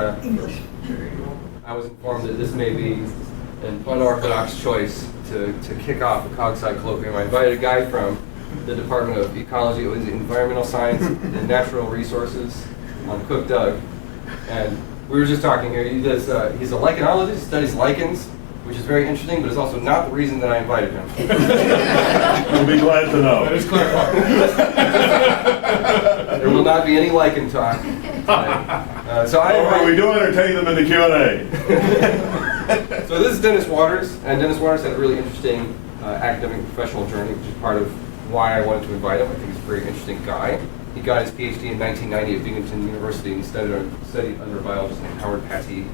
I was informed that this may be an unorthodox choice to kick off a CogSci colloquium. I invited a guy from the Department of Ecology, it was Environmental Science and Natural Resources on Cook Doug. And we were just talking here. He's a lichenologist, studies lichens, which is very interesting, but it's also not the reason that I invited him. We'll be glad to know. That is clarified. There will not be any lichen talk today. We do entertain them in the Q&A. So this is Dennis Waters, and Dennis Waters had a really interesting academic and professional journey, which is part of why I wanted to invite him. I think he's a very interesting guy. He got his PhD in 1990 at Binghamton University, and he studied under a biologist named Howard Patty,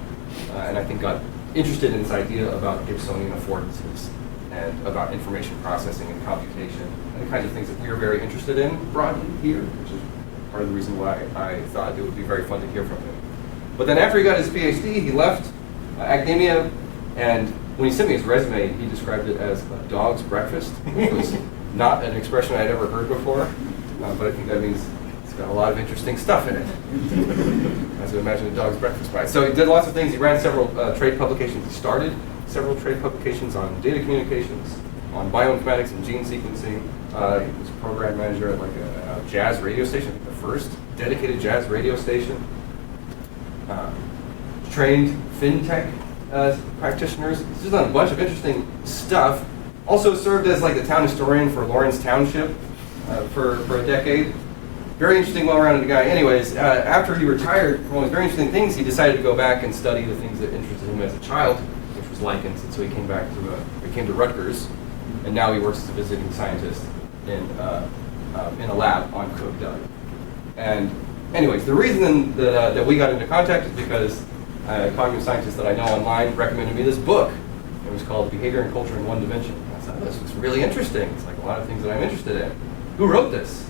and I think got interested in this idea about Gibsonian affordances and about information processing and computation, and the kinds of things that we are very interested in broadly here, which is part of the reason why I thought it would be very fun to hear from him. But then after he got his PhD, he left academia, and when he sent me his resume, he described it as a dog's breakfast, which was not an expression I'd ever heard before, but I think that means it's got a lot of interesting stuff in it. As you imagine a dog's breakfast pie. So he did lots of things. He ran several trade publications. He started several trade publications on data communications, on bioinformatics and gene sequencing. He was a program manager at like a jazz radio station, the first dedicated jazz radio station. Trained fintech practitioners. He's just done a bunch of interesting stuff. Also served as like the town historian for Lawrence Township for a decade. Very interesting, well-rounded guy. Anyways, after he retired from all these very interesting things, he decided to go back and study the things that interested him as a child, which was lichens. And so he came back came to Rutgers, and now he works as a visiting scientist in a lab on Cook Doug. And anyways, the reason that we got into contact is because a cognitive scientist that I know online recommended me this book. It was called Behavior and Culture in One Dimension. I thought this was really interesting. It's like a lot of things that I'm interested in. Who wrote this?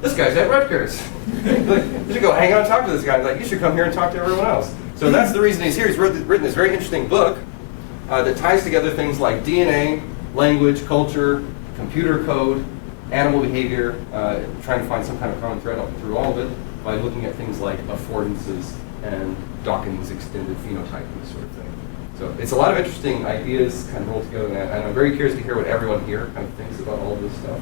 This guy's at Rutgers. You should go hang out and talk to this guy. Like, you should come here and talk to everyone else. So that's the reason he's here. He's written this very interesting book that ties together things like DNA, language, culture, computer code, animal behavior, trying to find some kind of common thread through all of it by looking at things like affordances and Dawkins' extended phenotype and this sort of thing. So it's a lot of interesting ideas kind of rolled together in that, and I'm very curious to hear what everyone here kind of thinks about all of this stuff.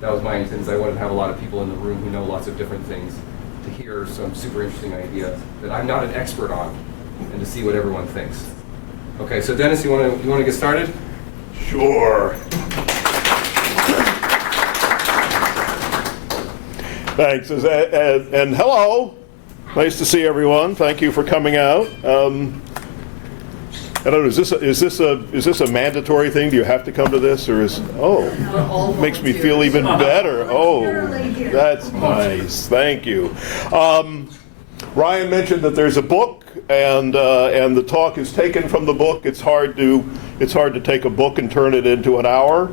That was my intent. I wanted to have a lot of people in the room who know lots of different things to hear some super interesting ideas that I'm not an expert on, and to see what everyone thinks. Okay, so Dennis, you want to get started? Sure. Thanks, and hello. Nice to see everyone. Thank you for coming out. I don't know. Is this a mandatory thing? Do you have to come to this, or makes me feel even better. Oh, that's nice. Thank you. Ryan mentioned that there's a book, and the talk is taken from the book. It's hard to take a book and turn it into an hour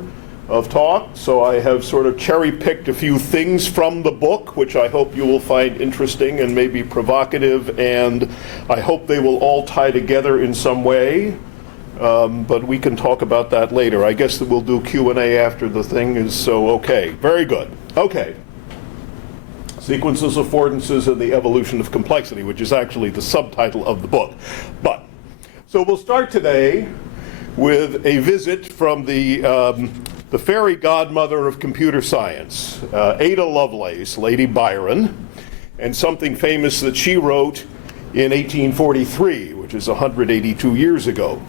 of talk, so I have sort of cherry-picked a few things from the book, which I hope you will find interesting and maybe provocative, and I hope they will all tie together in some way, but we can talk about that later. I guess that we'll do Q&A after the thing is so okay. Very good. Okay. Sequences, affordances, and the evolution of complexity, which is actually the subtitle of the book. So we'll start today with a visit from the fairy godmother of computer science, Ada Lovelace, Lady Byron, and something famous that she wrote in 1843, which is 182 years ago.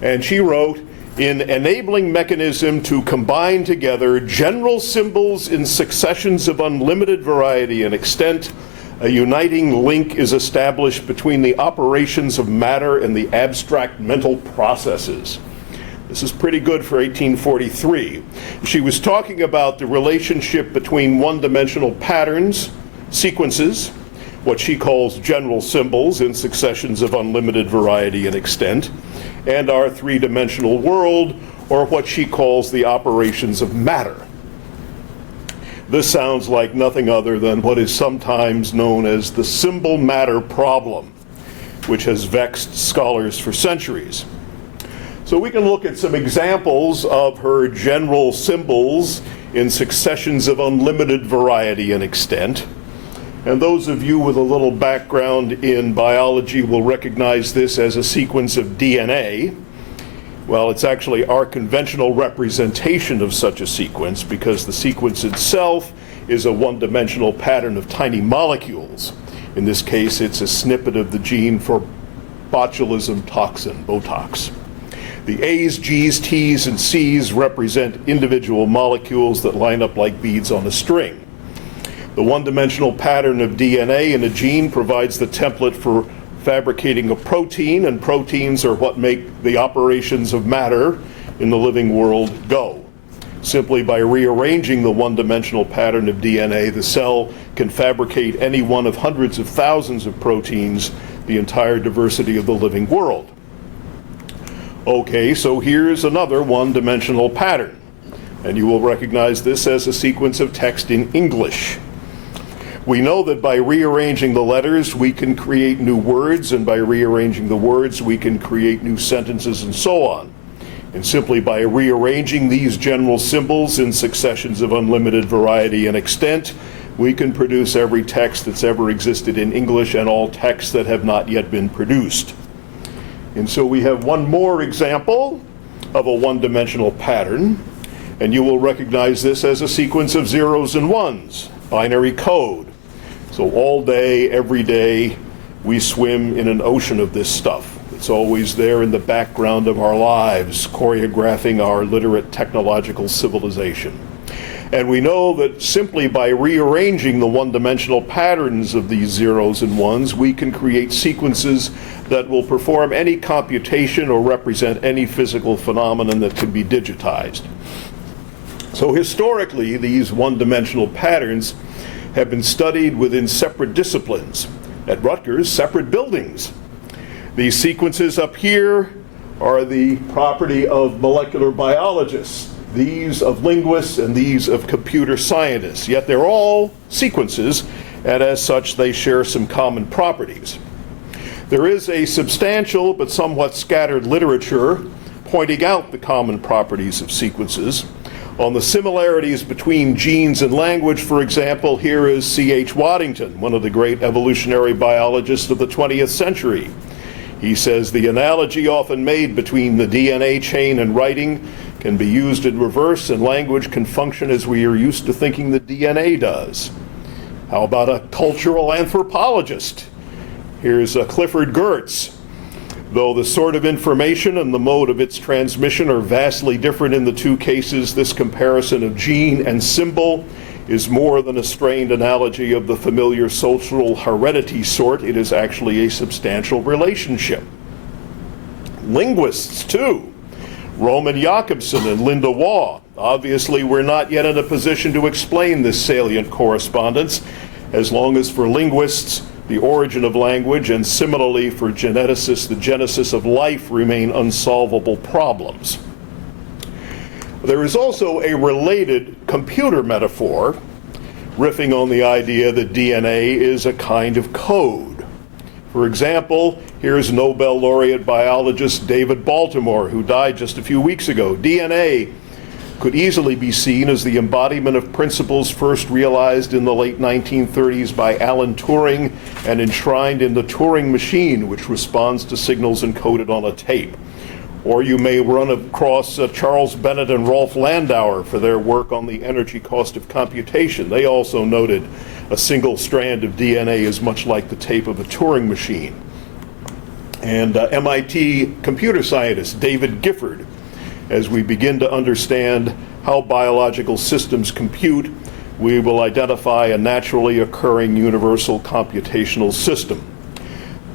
And she wrote, "In enabling mechanism to combine together general symbols in successions of unlimited variety and extent, a uniting link is established between the operations of matter and the abstract mental processes." This is pretty good for 1843. She was talking about the relationship between one-dimensional patterns, sequences, what she calls general symbols in successions of unlimited variety and extent, and our three-dimensional world, or what she calls the operations of matter. This sounds like nothing other than what is sometimes known as the symbol matter problem, which has vexed scholars for centuries. So we can look at some examples of her general symbols in successions of unlimited variety and extent. And those of you with a little background in biology will recognize this as a sequence of DNA. Well, it's actually our conventional representation of such a sequence, because the sequence itself is a one-dimensional pattern of tiny molecules. In this case, it's a snippet of the gene for botulism toxin, Botox. The A's, G's, T's, and C's represent individual molecules that line up like beads on a string. The one-dimensional pattern of DNA in a gene provides the template for fabricating a protein, and proteins are what make the operations of matter in the living world go. Simply by rearranging the one-dimensional pattern of DNA, the cell can fabricate any one of hundreds of thousands of proteins, the entire diversity of the living world. Okay, so here's another one-dimensional pattern, and you will recognize this as a sequence of text in English. We know that by rearranging the letters, we can create new words, and by rearranging the words, we can create new sentences and so on. And simply by rearranging these general symbols in successions of unlimited variety and extent, we can produce every text that's ever existed in English and all texts that have not yet been produced. And so we have one more example of a one-dimensional pattern, and you will recognize this as a sequence of zeros and ones, binary code. So all day, every day, we swim in an ocean of this stuff. It's always there in the background of our lives, choreographing our literate technological civilization. And we know that simply by rearranging the one-dimensional patterns of these zeros and ones, we can create sequences that will perform any computation or represent any physical phenomenon that can be digitized. So historically, these one-dimensional patterns have been studied within separate disciplines. At Rutgers, separate buildings. These sequences up here are the property of molecular biologists, these of linguists, and these of computer scientists. Yet they're all sequences, and as such, they share some common properties. There is a substantial but somewhat scattered literature pointing out the common properties of sequences. On the similarities between genes and language, for example, here is C.H. Waddington, one of the great evolutionary biologists of the 20th century. He says the analogy often made between the DNA chain and writing can be used in reverse, and language can function as we are used to thinking the DNA does. How about a cultural anthropologist? Here's Clifford Geertz. Though the sort of information and the mode of its transmission are vastly different in the two cases, this comparison of gene and symbol is more than a strained analogy of the familiar social heredity sort. It is actually a substantial relationship. Linguists, too. Roman Jakobson and Linda Waugh. Obviously, we're not yet in a position to explain this salient correspondence, as long as for linguists, the origin of language, and similarly for geneticists, the genesis of life, remain unsolvable problems. There is also a related computer metaphor, riffing on the idea that DNA is a kind of code. For example, here's Nobel laureate biologist David Baltimore, who died just a few weeks ago. DNA could easily be seen as the embodiment of principles first realized in the late 1930s by Alan Turing and enshrined in the Turing machine, which responds to signals encoded on a tape. Or you may run across Charles Bennett and Rolf Landauer for their work on the energy cost of computation. They also noted a single strand of DNA is much like the tape of a Turing machine. And MIT computer scientist David Gifford, as we begin to understand how biological systems compute, we will identify a naturally occurring universal computational system.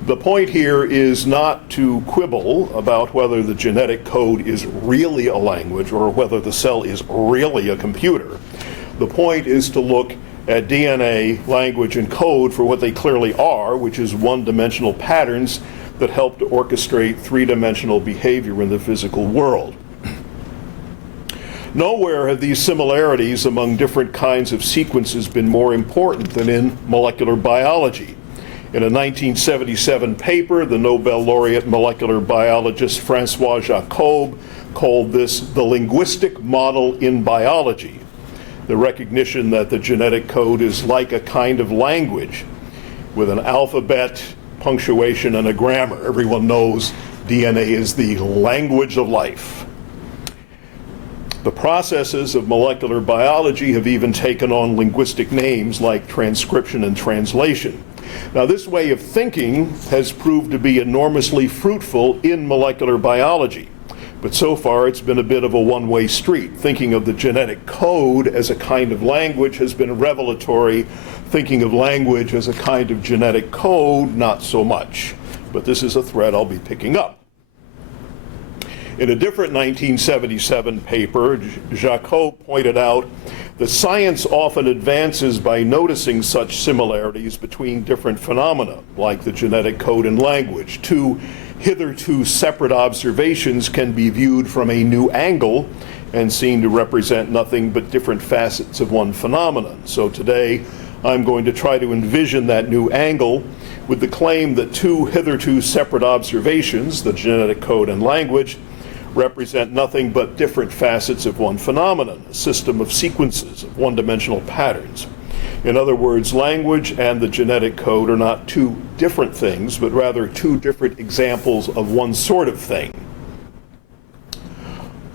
The point here is not to quibble about whether the genetic code is really a language or whether the cell is really a computer. The point is to look at DNA, language, and code for what they clearly are, which is one-dimensional patterns that help to orchestrate three-dimensional behavior in the physical world. Nowhere have these similarities among different kinds of sequences been more important than in molecular biology. In a 1977 paper, the Nobel laureate molecular biologist Francois Jacob called this the linguistic model in biology. the recognition that the genetic code is like a kind of language with an alphabet, punctuation, and a grammar. Everyone knows DNA is the language of life. The processes of molecular biology have even taken on linguistic names like transcription and translation. Now, this way of thinking has proved to be enormously fruitful in molecular biology. But so far, it's been a bit of a one-way street. Thinking of the genetic code as a kind of language has been revelatory. Thinking of language as a kind of genetic code, not so much. But this is a thread I'll be picking up. In a different 1977 paper, Jacot pointed out that science often advances by noticing such similarities between different phenomena, like the genetic code and language. Two hitherto separate observations can be viewed from a new angle and seen to represent nothing but different facets of one phenomenon. So today, I'm going to try to envision that new angle with the claim that two hitherto separate observations, the genetic code and language, represent nothing but different facets of one phenomenon, a system of sequences of one-dimensional patterns. In other words, language and the genetic code are not two different things, but rather two different examples of one sort of thing.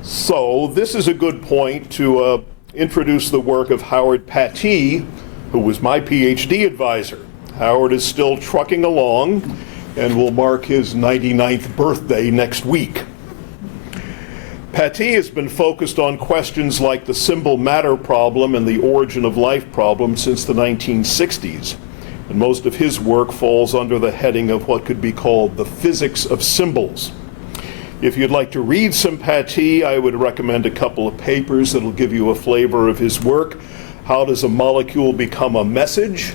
So this is a good point to introduce the work of Howard Pattee, who was my PhD advisor. Howard is still trucking along and will mark his 99th birthday next week. Pattee has been focused on questions like the symbol matter problem and the origin of life problem since the 1960s. And most of his work falls under the heading of what could be called the physics of symbols. If you'd like to read some Pattee, I would recommend a couple of papers that'll give you a flavor of his work. How Does a Molecule Become a Message?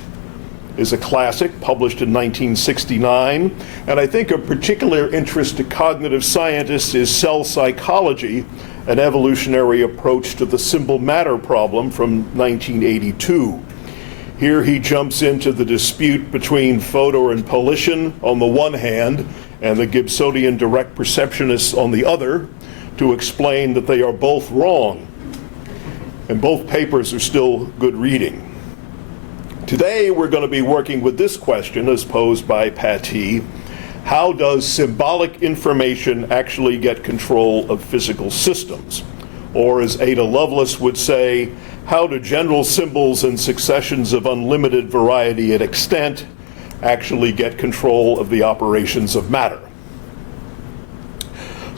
Is a classic, published in 1969. And I think of particular interest to cognitive scientists is Cell Psychology, an evolutionary approach to the symbol matter problem from 1982. Here he jumps into the dispute between Fodor and Polishin on the one hand, and the Gibbsonian direct perceptionists on the other, to explain that they are both wrong. And both papers are still good reading. Today, we're going to be working with this question as posed by Pattee: how does symbolic information actually get control of physical systems? Or as Ada Lovelace would say, how do general symbols and successions of unlimited variety and extent actually get control of the operations of matter?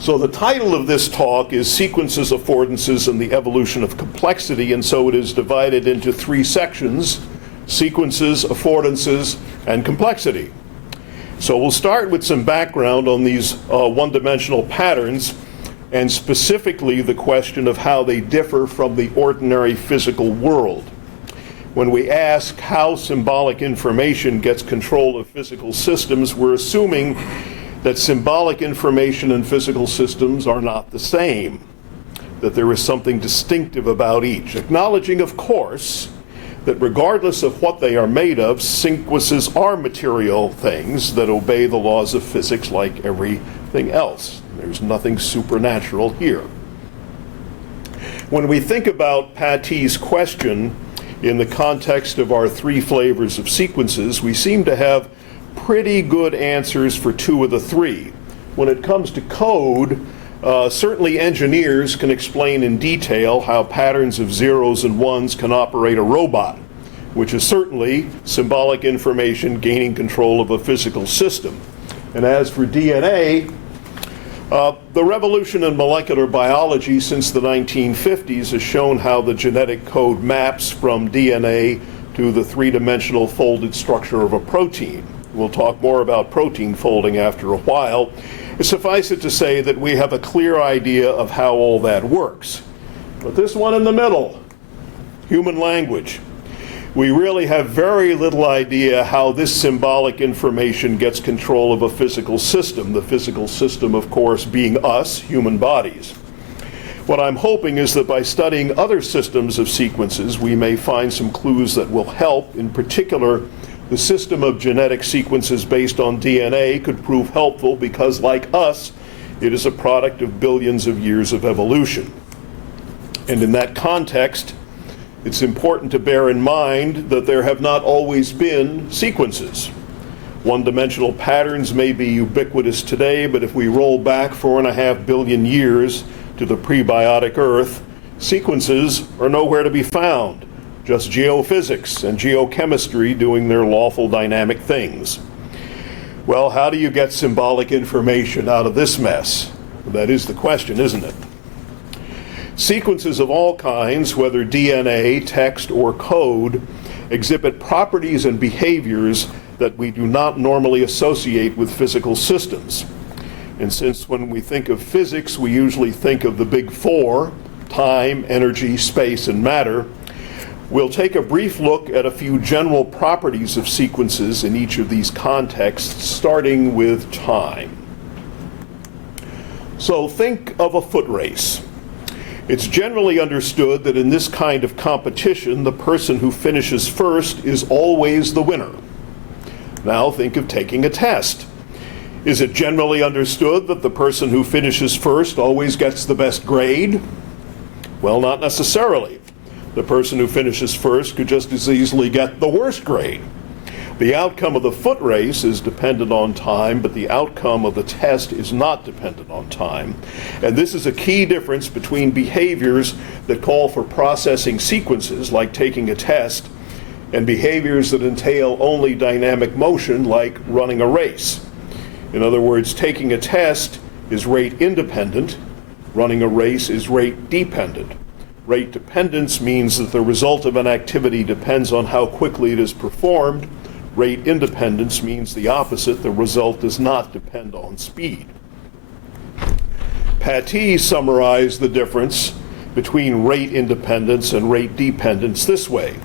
So the title of this talk is Sequences, Affordances, and the Evolution of Complexity, and so it is divided into three sections: sequences, affordances, and complexity. So we'll start with some background on these one-dimensional patterns, and specifically the question of how they differ from the ordinary physical world. When we ask how symbolic information gets control of physical systems, we're assuming that symbolic information and physical systems are not the same, that there is something distinctive about each, acknowledging, of course, that regardless of what they are made of, sequences are material things that obey the laws of physics like everything else. There's nothing supernatural here. When we think about Pattee's question in the context of our three flavors of sequences, we seem to have pretty good answers for two of the three. When it comes to code, certainly engineers can explain in detail how patterns of zeros and ones can operate a robot, which is certainly symbolic information gaining control of a physical system. And as for DNA, the revolution in molecular biology since the 1950s has shown how the genetic code maps from DNA to the three-dimensional folded structure of a protein. We'll talk more about protein folding after a while. Suffice it to say that we have a clear idea of how all that works. But this one in the middle, human language, we really have very little idea how this symbolic information gets control of a physical system, the physical system, of course, being us, human bodies. What I'm hoping is that by studying other systems of sequences, we may find some clues that will help. In particular, the system of genetic sequences based on DNA could prove helpful because, like us, it is a product of billions of years of evolution. And in that context, it's important to bear in mind that there have not always been sequences. One-dimensional patterns may be ubiquitous today, but if we roll back 4.5 billion years to the prebiotic Earth, sequences are nowhere to be found, just geophysics and geochemistry doing their lawful dynamic things. Well, how do you get symbolic information out of this mess? That is the question, isn't it? Sequences of all kinds, whether DNA, text, or code, exhibit properties and behaviors that we do not normally associate with physical systems. And since when we think of physics, we usually think of the big four, time, energy, space, and matter, we'll take a brief look at a few general properties of sequences in each of these contexts, starting with time. So think of a foot race. It's generally understood that in this kind of competition, the person who finishes first is always the winner. Now think of taking a test. Is it generally understood that the person who finishes first always gets the best grade? Well, not necessarily. The person who finishes first could just as easily get the worst grade. The outcome of the foot race is dependent on time, but the outcome of the test is not dependent on time. And this is a key difference between behaviors that call for processing sequences, like taking a test, and behaviors that entail only dynamic motion, like running a race. In other words, taking a test is rate independent, running a race is rate dependent. Rate dependence means that the result of an activity depends on how quickly it is performed. Rate independence means the opposite, the result does not depend on speed. Pattee summarized the difference between rate independence and rate dependence this way.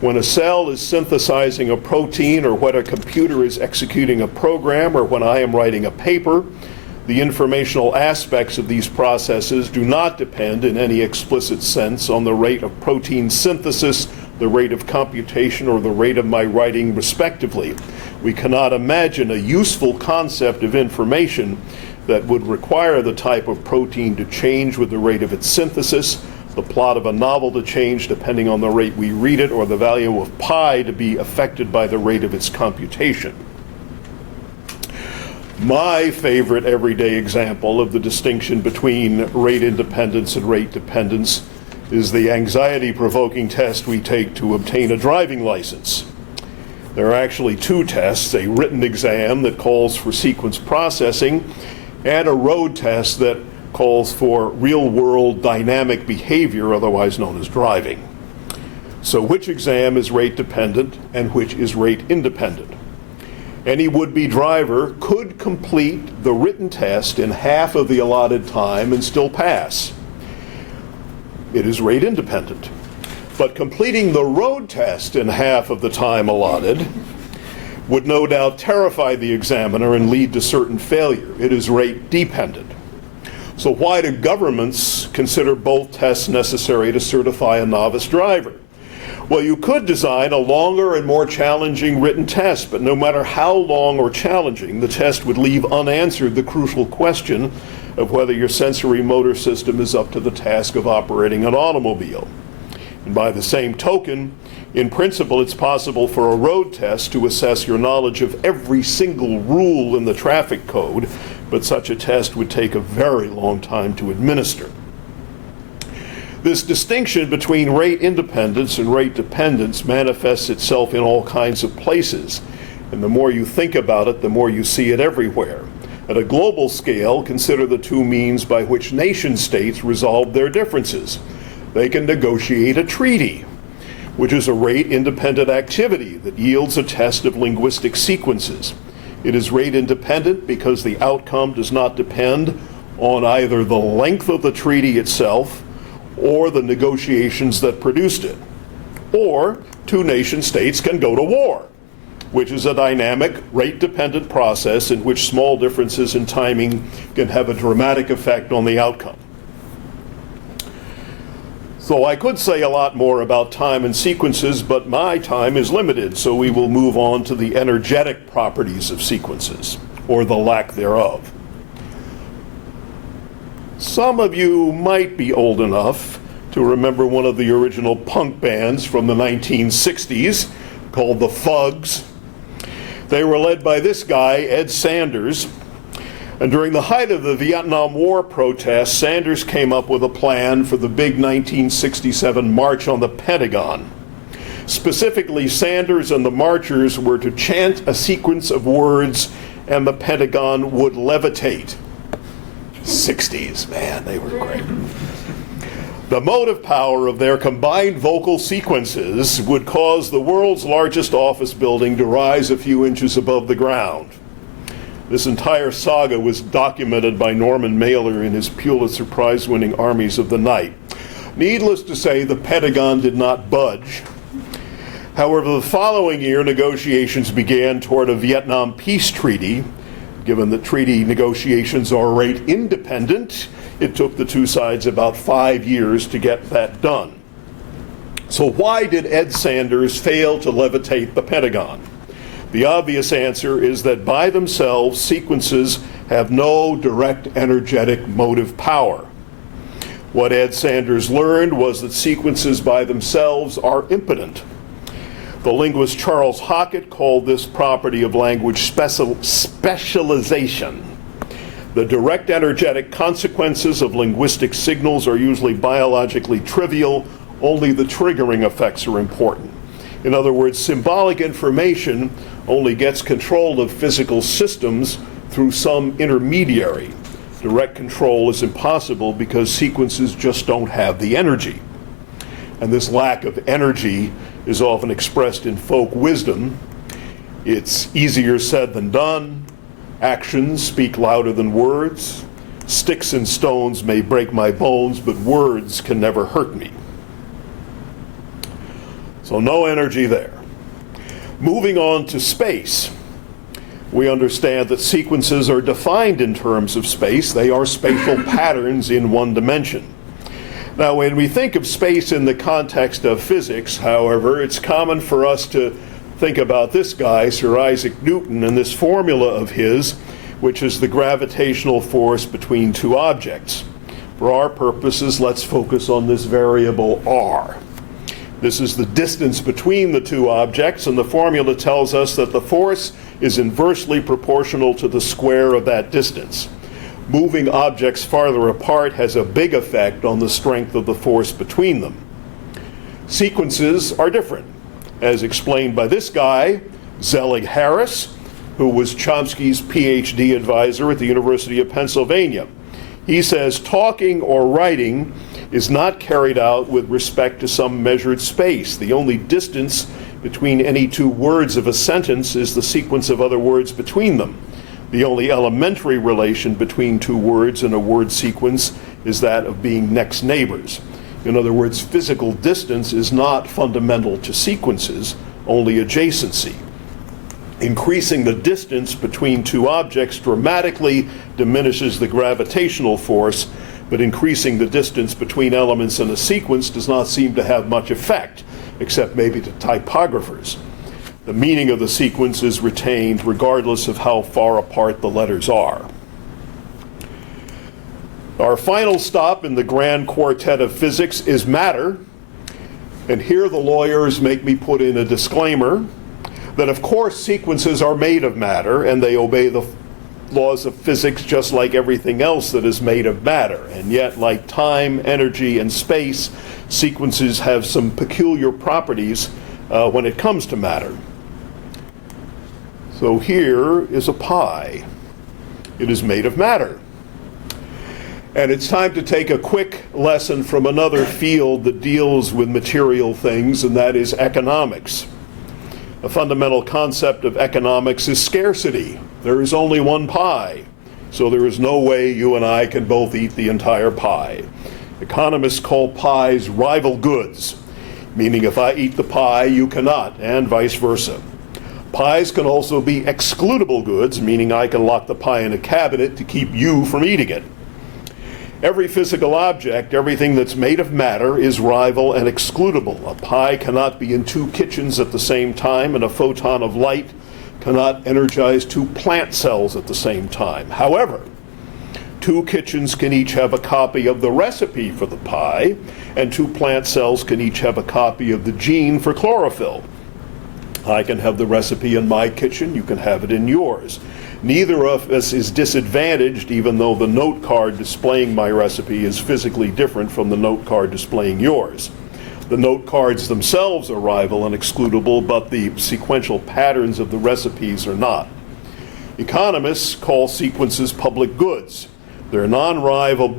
When a cell is synthesizing a protein, or when a computer is executing a program, or when I am writing a paper, the informational aspects of these processes do not depend in any explicit sense on the rate of protein synthesis, the rate of computation, or the rate of my writing, respectively. We cannot imagine a useful concept of information that would require the type of protein to change with the rate of its synthesis, the plot of a novel to change depending on the rate we read it, or the value of pi to be affected by the rate of its computation. My favorite everyday example of the distinction between rate independence and rate dependence is the anxiety-provoking test we take to obtain a driving license. There are actually two tests, a written exam that calls for sequence processing, and a road test that calls for real-world dynamic behavior, otherwise known as driving. So which exam is rate dependent and which is rate independent? Any would-be driver could complete the written test in half of the allotted time and still pass. It is rate independent. But completing the road test in half of the time allotted would no doubt terrify the examiner and lead to certain failure. It is rate dependent. So why do governments consider both tests necessary to certify a novice driver? Well, you could design a longer and more challenging written test, but no matter how long or challenging, the test would leave unanswered the crucial question of whether your sensory motor system is up to the task of operating an automobile. And by the same token, in principle, it's possible for a road test to assess your knowledge of every single rule in the traffic code, but such a test would take a very long time to administer. This distinction between rate independence and rate dependence manifests itself in all kinds of places, and the more you think about it, the more you see it everywhere. At a global scale, consider the two means by which nation-states resolve their differences. They can negotiate a treaty, which is a rate-independent activity that yields a test of linguistic sequences. It is rate-independent because the outcome does not depend on either the length of the treaty itself or the negotiations that produced it. Or two nation-states can go to war, which is a dynamic, rate-dependent process in which small differences in timing can have a dramatic effect on the outcome. So I could say a lot more about time and sequences, but my time is limited, so we will move on to the energetic properties of sequences, or the lack thereof. Some of you might be old enough to remember one of the original punk bands from the 1960s called the Fugs. They were led by this guy, Ed Sanders. And during the height of the Vietnam War protests, Sanders came up with a plan for the big 1967 March on the Pentagon. Specifically, Sanders and the marchers were to chant a sequence of words and the Pentagon would levitate. 60s, man, they were great. The motive power of their combined vocal sequences would cause the world's largest office building to rise a few inches above the ground. This entire saga was documented by Norman Mailer in his Pulitzer Prize-winning Armies of the Night. Needless to say, the Pentagon did not budge. However, the following year, negotiations began toward a Vietnam peace treaty. Given that treaty negotiations are rate independent, it took the two sides about 5 years to get that done. So why did Ed Sanders fail to levitate the Pentagon? The obvious answer is that by themselves, sequences have no direct energetic motive power. What Ed Sanders learned was that sequences by themselves are impotent. The linguist Charles Hockett called this property of language specialization. The direct energetic consequences of linguistic signals are usually biologically trivial, only the triggering effects are important. In other words, symbolic information only gets control of physical systems through some intermediary. Direct control is impossible because sequences just don't have the energy. And this lack of energy is often expressed in folk wisdom. It's easier said than done. Actions speak louder than words. Sticks and stones may break my bones, but words can never hurt me. So no energy there. Moving on to space, we understand that sequences are defined in terms of space. They are spatial patterns in one dimension. Now, when we think of space in the context of physics, however, it's common for us to think about this guy, Sir Isaac Newton, and this formula of his, which is the gravitational force between two objects. For our purposes, let's focus on this variable r. This is the distance between the two objects, and the formula tells us that the force is inversely proportional to the square of that distance. Moving objects farther apart has a big effect on the strength of the force between them. Sequences are different, as explained by this guy, Zelig Harris, who was Chomsky's PhD advisor at the University of Pennsylvania. He says talking or writing is not carried out with respect to some measured space. The only distance between any two words of a sentence is the sequence of other words between them. The only elementary relation between two words in a word sequence is that of being next neighbors. In other words, physical distance is not fundamental to sequences, only adjacency. Increasing the distance between two objects dramatically diminishes the gravitational force, but increasing the distance between elements in a sequence does not seem to have much effect, except maybe to typographers. The meaning of the sequence is retained regardless of how far apart the letters are. Our final stop in the grand quartet of physics is matter. And here the lawyers make me put in a disclaimer that of course sequences are made of matter and they obey the laws of physics just like everything else that is made of matter. And yet, like time, energy, and space, sequences have some peculiar properties when it comes to matter. So here is a pie. It is made of matter. And it's time to take a quick lesson from another field that deals with material things, and that is economics. A fundamental concept of economics is scarcity. There is only one pie, so there is no way you and I can both eat the entire pie. Economists call pies rival goods, meaning if I eat the pie, you cannot, and vice versa. Pies can also be excludable goods, meaning I can lock the pie in a cabinet to keep you from eating it. Every physical object, everything that's made of matter, is rival and excludable. A pie cannot be in two kitchens at the same time, and a photon of light cannot energize two plant cells at the same time. However, 2 kitchens can each have a copy of the recipe for the pie, and 2 plant cells can each have a copy of the gene for chlorophyll. I can have the recipe in my kitchen, you can have it in yours. Neither of us is disadvantaged, even though the note card displaying my recipe is physically different from the note card displaying yours. The note cards themselves are rival and excludable, but the sequential patterns of the recipes are not. Economists call sequences public goods. They're non-rival,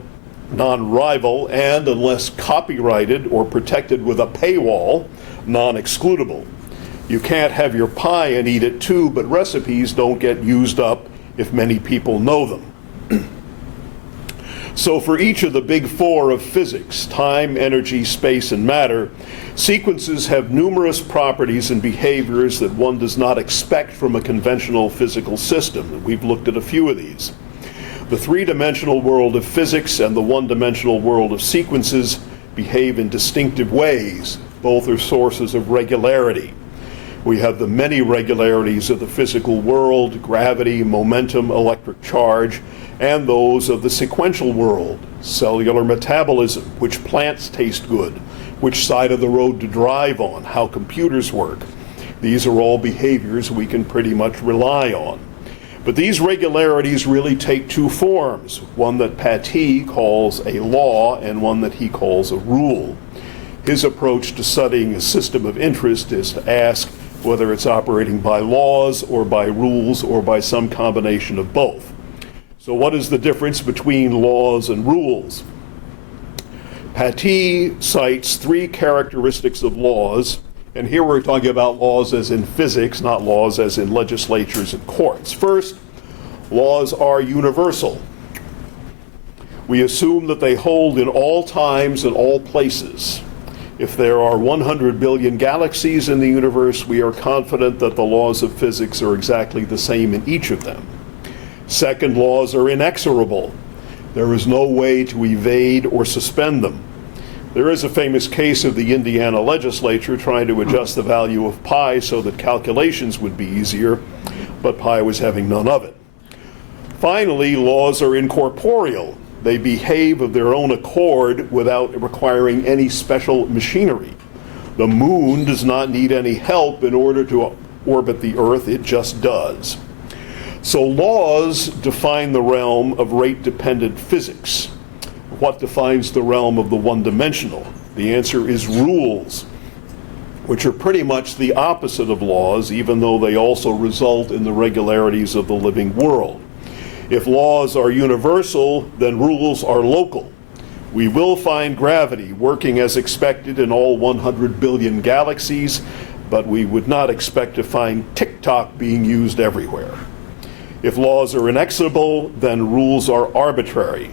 and, unless copyrighted or protected with a paywall, non-excludable. You can't have your pie and eat it too, but recipes don't get used up if many people know them. So for each of the big 4 of physics, time, energy, space, and matter, sequences have numerous properties and behaviors that one does not expect from a conventional physical system. We've looked at a few of these. The 3-dimensional world of physics and the 1-dimensional world of sequences behave in distinctive ways. Both are sources of regularity. We have the many regularities of the physical world: gravity, momentum, electric charge, and those of the sequential world: cellular metabolism, which plants taste good, which side of the road to drive on, how computers work. These are all behaviors we can pretty much rely on. But these regularities really take 2 forms, one that Paty calls a law and one that he calls a rule. His approach to studying a system of interest is to ask whether it's operating by laws or by rules or by some combination of both. So what is the difference between laws and rules? Paty cites 3 characteristics of laws, and here we're talking about laws as in physics, not laws as in legislatures and courts. First, laws are universal. We assume that they hold in all times and all places. If there are 100 billion galaxies in the universe, we are confident that the laws of physics are exactly the same in each of them. Second, laws are inexorable. There is no way to evade or suspend them. There is a famous case of the Indiana legislature trying to adjust the value of pi so that calculations would be easier, but pi was having none of it. Finally, laws are incorporeal. They behave of their own accord without requiring any special machinery. The moon does not need any help in order to orbit the Earth, it just does. So laws define the realm of rate-dependent physics. What defines the realm of the one-dimensional? The answer is rules, which are pretty much the opposite of laws, even though they also result in the regularities of the living world. If laws are universal, then rules are local. We will find gravity working as expected in all 100 billion galaxies, but we would not expect to find TikTok being used everywhere. If laws are inexorable, then rules are arbitrary.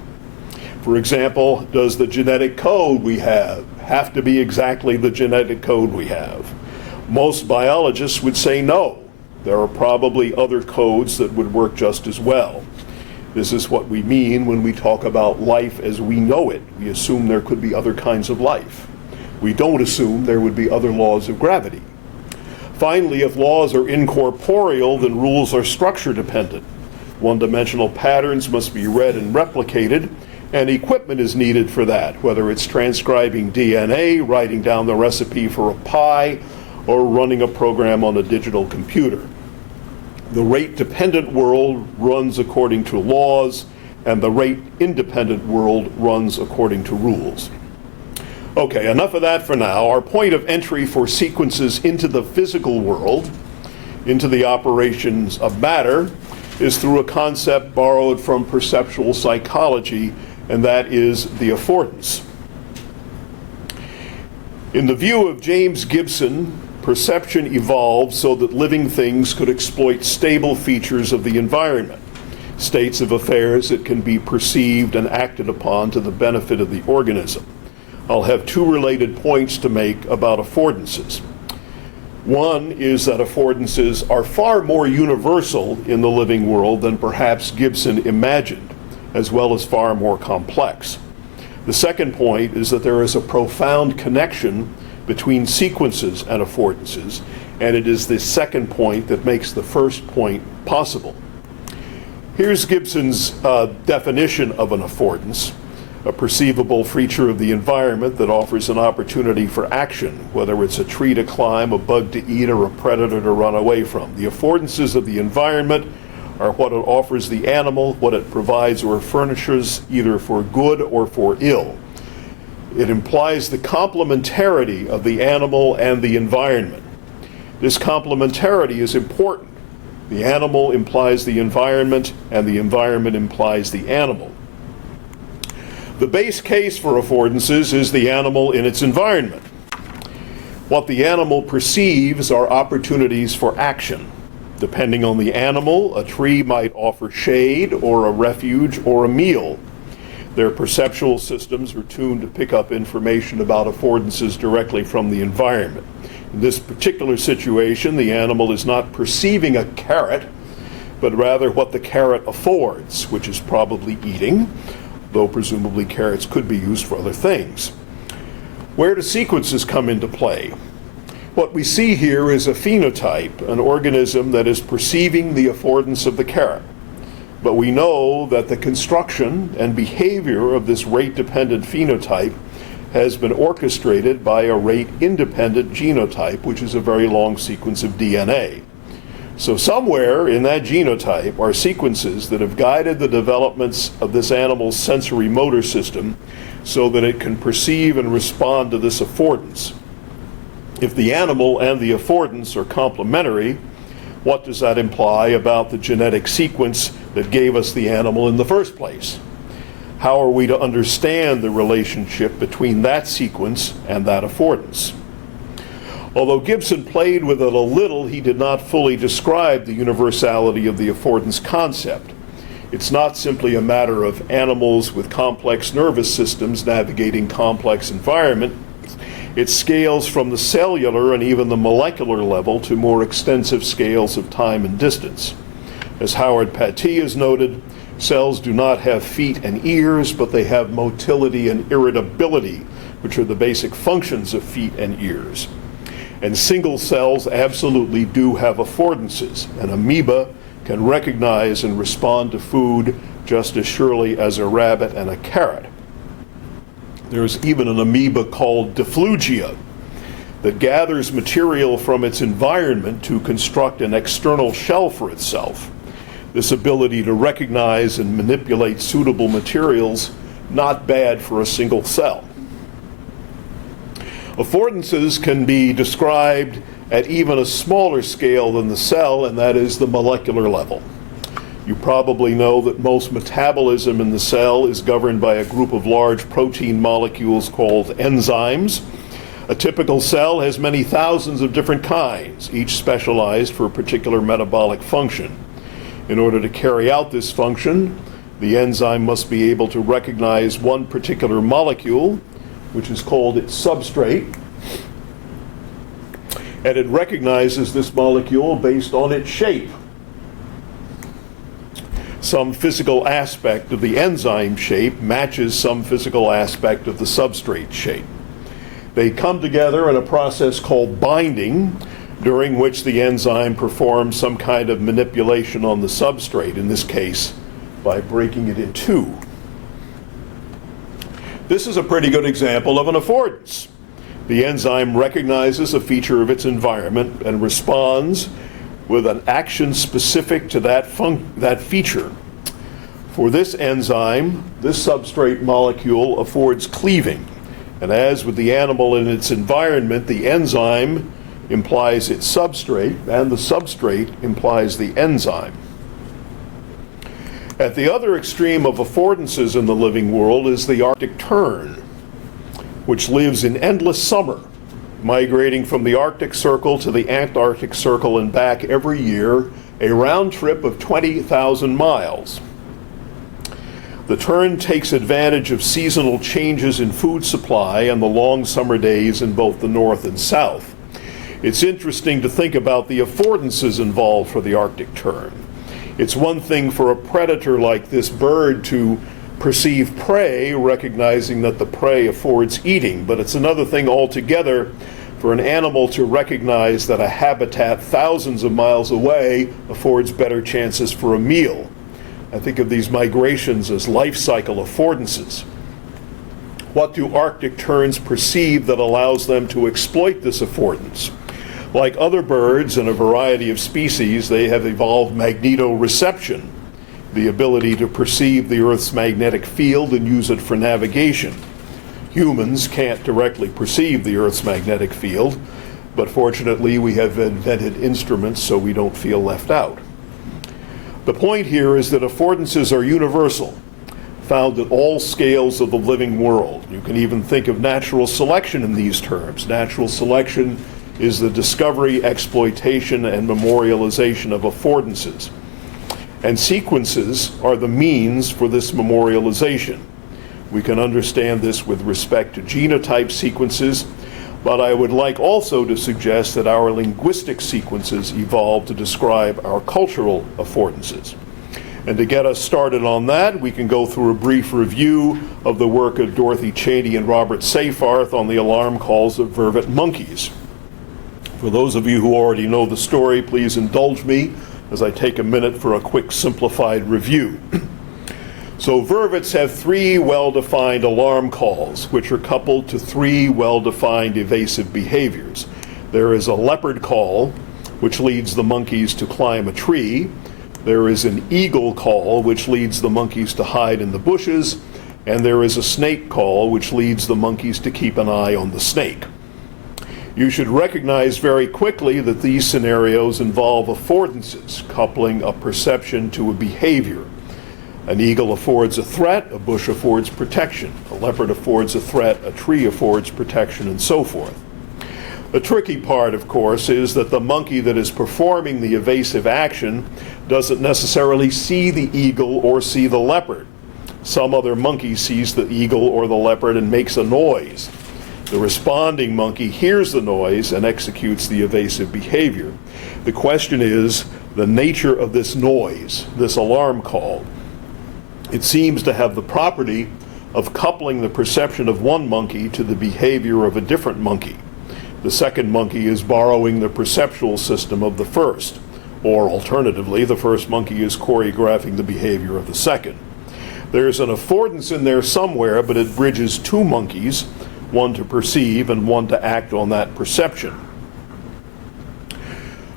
For example, does the genetic code we have to be exactly the genetic code we have? Most biologists would say no. There are probably other codes that would work just as well. This is what we mean when we talk about life as we know it. We assume there could be other kinds of life. We don't assume there would be other laws of gravity. Finally, if laws are incorporeal, then rules are structure dependent. One-dimensional patterns must be read and replicated, and equipment is needed for that, whether it's transcribing DNA, writing down the recipe for a pie, or running a program on a digital computer. The rate-dependent world runs according to laws, and the rate-independent world runs according to rules. Okay, enough of that for now. Our point of entry for sequences into the physical world, into the operations of matter, is through a concept borrowed from perceptual psychology, and that is the affordance. In the view of James Gibson, perception evolved so that living things could exploit stable features of the environment, states of affairs that can be perceived and acted upon to the benefit of the organism. I'll have 2 related points to make about affordances. One is that affordances are far more universal in the living world than perhaps Gibson imagined, as well as far more complex. The second point is that there is a profound connection between sequences and affordances, and it is this second point that makes the first point possible. Here's Gibson's definition of an affordance: a perceivable feature of the environment that offers an opportunity for action, whether it's a tree to climb, a bug to eat, or a predator to run away from. The affordances of the environment are what it offers the animal, what it provides or furnishes, either for good or for ill. It implies the complementarity of the animal and the environment. This complementarity is important. The animal implies the environment, and the environment implies the animal. The base case for affordances is the animal in its environment. What the animal perceives are opportunities for action. Depending on the animal, a tree might offer shade or a refuge or a meal. Their perceptual systems are tuned to pick up information about affordances directly from the environment. In this particular situation, the animal is not perceiving a carrot, but rather what the carrot affords, which is probably eating, though presumably carrots could be used for other things. Where do sequences come into play? What we see here is a phenotype, an organism that is perceiving the affordance of the carrot. But we know that the construction and behavior of this rate-dependent phenotype has been orchestrated by a rate-independent genotype, which is a very long sequence of DNA. So somewhere in that genotype are sequences that have guided the developments of this animal's sensory motor system so that it can perceive and respond to this affordance. If the animal and the affordance are complementary, what does that imply about the genetic sequence that gave us the animal in the first place? How are we to understand the relationship between that sequence and that affordance? Although Gibson played with it a little, he did not fully describe the universality of the affordance concept. It's not simply a matter of animals with complex nervous systems navigating complex environments. It scales from the cellular and even the molecular level to more extensive scales of time and distance. As Howard Paty has noted, cells do not have feet and ears, but they have motility and irritability, which are the basic functions of feet and ears. And single cells absolutely do have affordances. An amoeba can recognize and respond to food just as surely as a rabbit and a carrot. There's even an amoeba called difflugia that gathers material from its environment to construct an external shell for itself. This ability to recognize and manipulate suitable materials, not bad for a single cell. Affordances can be described at even a smaller scale than the cell, and that is the molecular level. You probably know that most metabolism in the cell is governed by a group of large protein molecules called enzymes. A typical cell has many thousands of different kinds, each specialized for a particular metabolic function. In order to carry out this function, the enzyme must be able to recognize one particular molecule, which is called its substrate, and it recognizes this molecule based on its shape. Some physical aspect of the enzyme shape matches some physical aspect of the substrate shape. They come together in a process called binding, during which the enzyme performs some kind of manipulation on the substrate, in this case by breaking it in two. This is a pretty good example of an affordance. The enzyme recognizes a feature of its environment and responds with an action specific to that feature. For this enzyme, this substrate molecule affords cleaving. And as with the animal in its environment, the enzyme implies its substrate, and the substrate implies the enzyme. At the other extreme of affordances in the living world is the Arctic tern, which lives in endless summer, migrating from the Arctic Circle to the Antarctic Circle and back every year, a round trip of 20,000 miles. The tern takes advantage of seasonal changes in food supply and the long summer days in both the north and south. It's interesting to think about the affordances involved for the Arctic tern. It's one thing for a predator like this bird to perceive prey, recognizing that the prey affords eating, but it's another thing altogether for an animal to recognize that a habitat thousands of miles away affords better chances for a meal. I think of these migrations as life cycle affordances. What do Arctic terns perceive that allows them to exploit this affordance? Like other birds and a variety of species, they have evolved magnetoreception, the ability to perceive the Earth's magnetic field and use it for navigation. Humans can't directly perceive the Earth's magnetic field, but fortunately we have invented instruments so we don't feel left out. The point here is that affordances are universal, found at all scales of the living world. You can even think of natural selection in these terms. Natural selection is the discovery, exploitation, and memorialization of affordances. And sequences are the means for this memorialization. We can understand this with respect to genotype sequences, but I would like also to suggest that our linguistic sequences evolved to describe our cultural affordances. And to get us started on that, we can go through a brief review of the work of Dorothy Cheney and Robert Seyfarth on the alarm calls of vervet monkeys. For those of you who already know the story, please indulge me as I take a minute for a quick simplified review. So vervets have three well-defined alarm calls, which are coupled to three well-defined evasive behaviors. There is a leopard call, which leads the monkeys to climb a tree. There is an eagle call, which leads the monkeys to hide in the bushes. And there is a snake call, which leads the monkeys to keep an eye on the snake. You should recognize very quickly that these scenarios involve affordances, coupling a perception to a behavior. An eagle affords a threat, a bush affords protection. A leopard affords a threat, a tree affords protection, and so forth. The tricky part, of course, is that the monkey that is performing the evasive action doesn't necessarily see the eagle or see the leopard. Some other monkey sees the eagle or the leopard and makes a noise. The responding monkey hears the noise and executes the evasive behavior. The question is the nature of this noise, this alarm call. It seems to have the property of coupling the perception of one monkey to the behavior of a different monkey. The second monkey is borrowing the perceptual system of the first, or alternatively, the first monkey is choreographing the behavior of the second. There's an affordance in there somewhere, but it bridges two monkeys, one to perceive and one to act on that perception.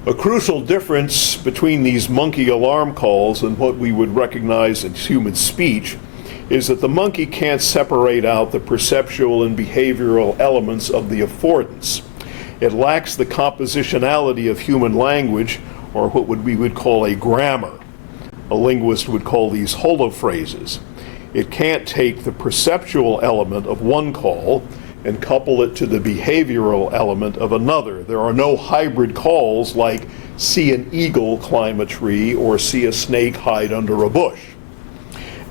A crucial difference between these monkey alarm calls and what we would recognize as human speech is that the monkey can't separate out the perceptual and behavioral elements of the affordance. It lacks the compositionality of human language, or what we would call a grammar. A linguist would call these holophrases. It can't take the perceptual element of one call and couple it to the behavioral element of another. There are no hybrid calls like see an eagle climb a tree or see a snake hide under a bush.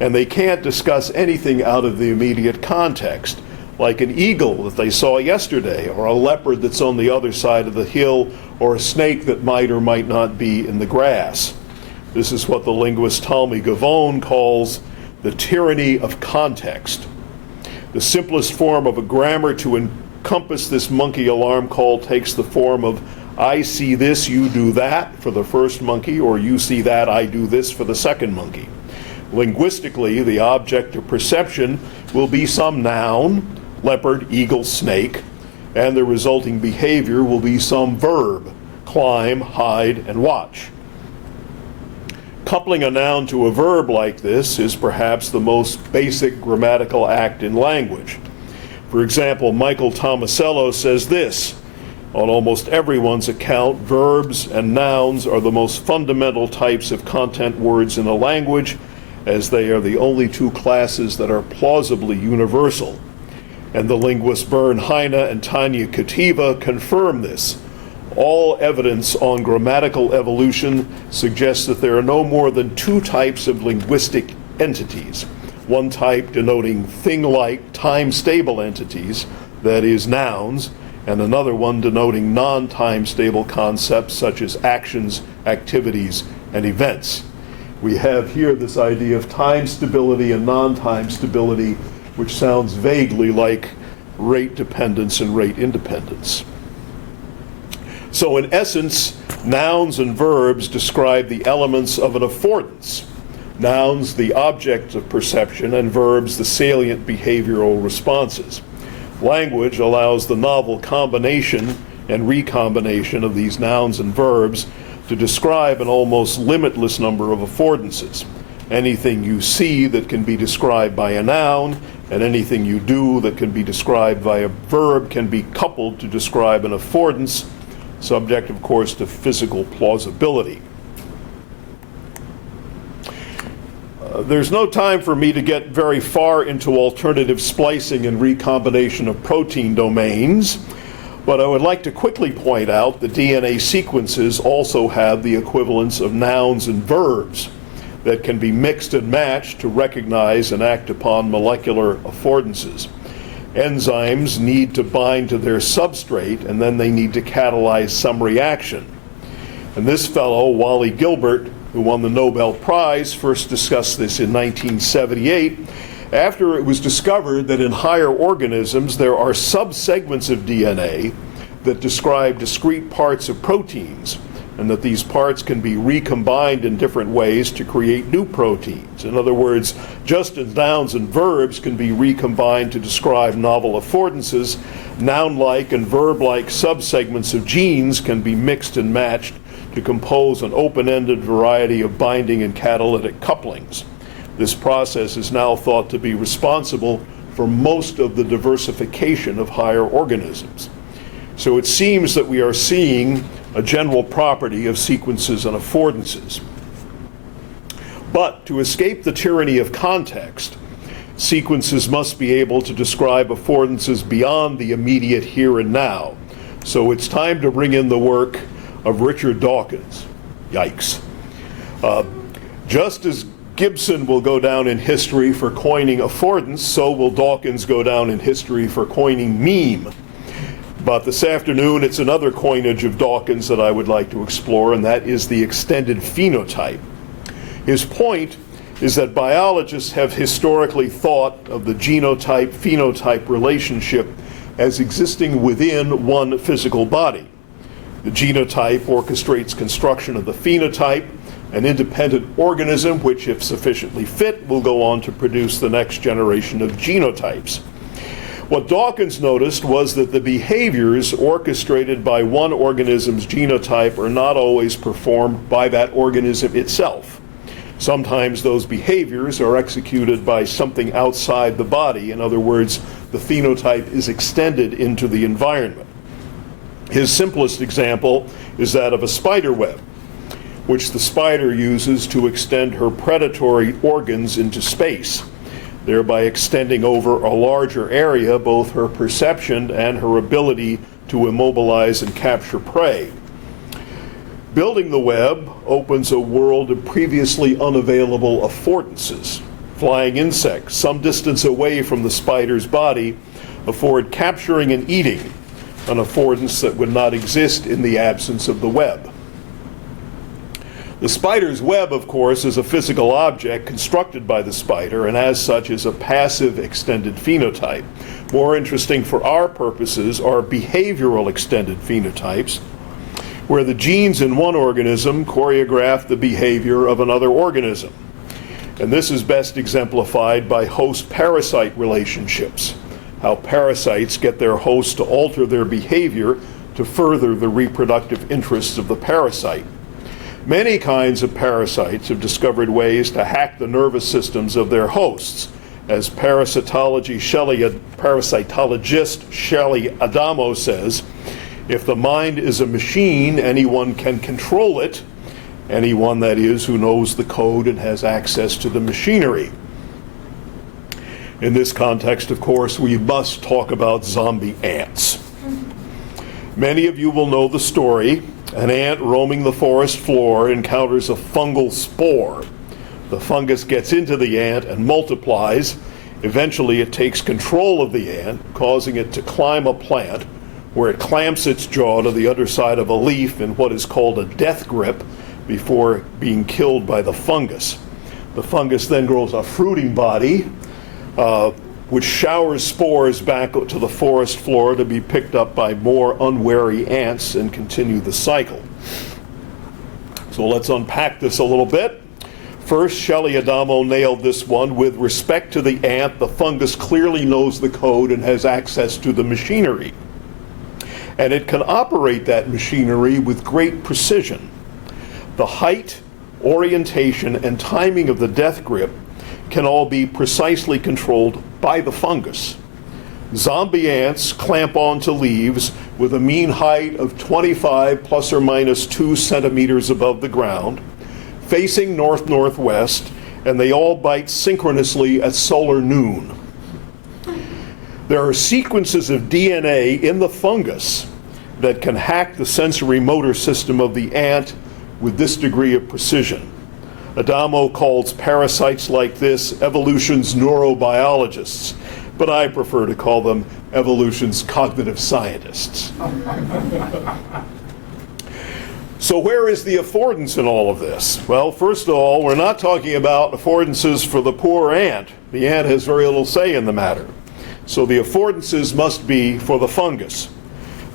And they can't discuss anything out of the immediate context, like an eagle that they saw yesterday, or a leopard that's on the other side of the hill, or a snake that might or might not be in the grass. This is what the linguist Talmy Gavone calls the tyranny of context. The simplest form of a grammar to encompass this monkey alarm call takes the form of I see this, you do that for the first monkey, or you see that, I do this for the second monkey. Linguistically, the object of perception will be some noun, leopard, eagle, snake, and the resulting behavior will be some verb, climb, hide, and watch. Coupling a noun to a verb like this is perhaps the most basic grammatical act in language. For example, Michael Tomasello says this: on almost everyone's account, verbs and nouns are the most fundamental types of content words in a language, as they are the only two classes that are plausibly universal. And the linguists Bern Heine and Tanya Kativa confirm this. All evidence on grammatical evolution suggests that there are no more than two types of linguistic entities. One type denoting thing-like, time-stable entities, that is, nouns, and another one denoting non-time-stable concepts such as actions, activities, and events. We have here this idea of time stability and non-time stability, which sounds vaguely like rate dependence and rate independence. So in essence, nouns and verbs describe the elements of an affordance. nouns the objects of perception, and verbs the salient behavioral responses. Language allows the novel combination and recombination of these nouns and verbs to describe an almost limitless number of affordances. Anything you see that can be described by a noun, and anything you do that can be described by a verb can be coupled to describe an affordance, subject, of course, to physical plausibility. There's no time for me to get very far into alternative splicing and recombination of protein domains, but I would like to quickly point out that DNA sequences also have the equivalence of nouns and verbs that can be mixed and matched to recognize and act upon molecular affordances. Enzymes need to bind to their substrate, and then they need to catalyze some reaction. And this fellow, Wally Gilbert, who won the Nobel Prize, first discussed this in 1978, after it was discovered that in higher organisms there are subsegments of DNA that describe discrete parts of proteins, and that these parts can be recombined in different ways to create new proteins. In other words, just as nouns and verbs can be recombined to describe novel affordances, noun-like and verb-like subsegments of genes can be mixed and matched to compose an open-ended variety of binding and catalytic couplings. This process is now thought to be responsible for most of the diversification of higher organisms. So it seems that we are seeing a general property of sequences and affordances. But to escape the tyranny of context, sequences must be able to describe affordances beyond the immediate here and now. So it's time to bring in the work of Richard Dawkins. Yikes. Just as Gibson will go down in history for coining affordance, so will Dawkins go down in history for coining meme. But this afternoon, it's another coinage of Dawkins that I would like to explore, and that is the extended phenotype. His point is that biologists have historically thought of the genotype-phenotype relationship as existing within one physical body. The genotype orchestrates construction of the phenotype, an independent organism which, if sufficiently fit, will go on to produce the next generation of genotypes. What Dawkins noticed was that the behaviors orchestrated by one organism's genotype are not always performed by that organism itself. Sometimes those behaviors are executed by something outside the body. In other words, the phenotype is extended into the environment. His simplest example is that of a spider web, which the spider uses to extend her predatory organs into space, thereby extending over a larger area both her perception and her ability to immobilize and capture prey. Building the web opens a world of previously unavailable affordances. Flying insects some distance away from the spider's body afford capturing and eating, an affordance that would not exist in the absence of the web. The spider's web, of course, is a physical object constructed by the spider, and as such is a passive extended phenotype. More interesting for our purposes are behavioral extended phenotypes, where the genes in one organism choreograph the behavior of another organism. And this is best exemplified by host-parasite relationships, how parasites get their hosts to alter their behavior to further the reproductive interests of the parasite. Many kinds of parasites have discovered ways to hack the nervous systems of their hosts. As parasitologist Shelley Adamo says, if the mind is a machine, anyone can control it. Anyone, that is, who knows the code and has access to the machinery. In this context, of course, we must talk about zombie ants. Many of you will know the story. An ant roaming the forest floor encounters a fungal spore. The fungus gets into the ant and multiplies. Eventually, it takes control of the ant, causing it to climb a plant, where it clamps its jaw to the underside of a leaf in what is called a death grip before being killed by the fungus. The fungus then grows a fruiting body, which showers spores back to the forest floor to be picked up by more unwary ants and continue the cycle. So let's unpack this a little bit. First, Shelley Adamo nailed this one. With respect to the ant, the fungus clearly knows the code and has access to the machinery. And it can operate that machinery with great precision. The height, orientation, and timing of the death grip can all be precisely controlled by the fungus. Zombie ants clamp onto leaves with a mean height of 25 plus or minus 2 centimeters above the ground, facing north-northwest, and they all bite synchronously at solar noon. There are sequences of DNA in the fungus that can hack the sensory motor system of the ant with this degree of precision. Adamo calls parasites like this evolution's neurobiologists, but I prefer to call them evolution's cognitive scientists. So where is the affordance in all of this? Well, first of all, we're not talking about affordances for the poor ant. The ant has very little say in the matter. So the affordances must be for the fungus.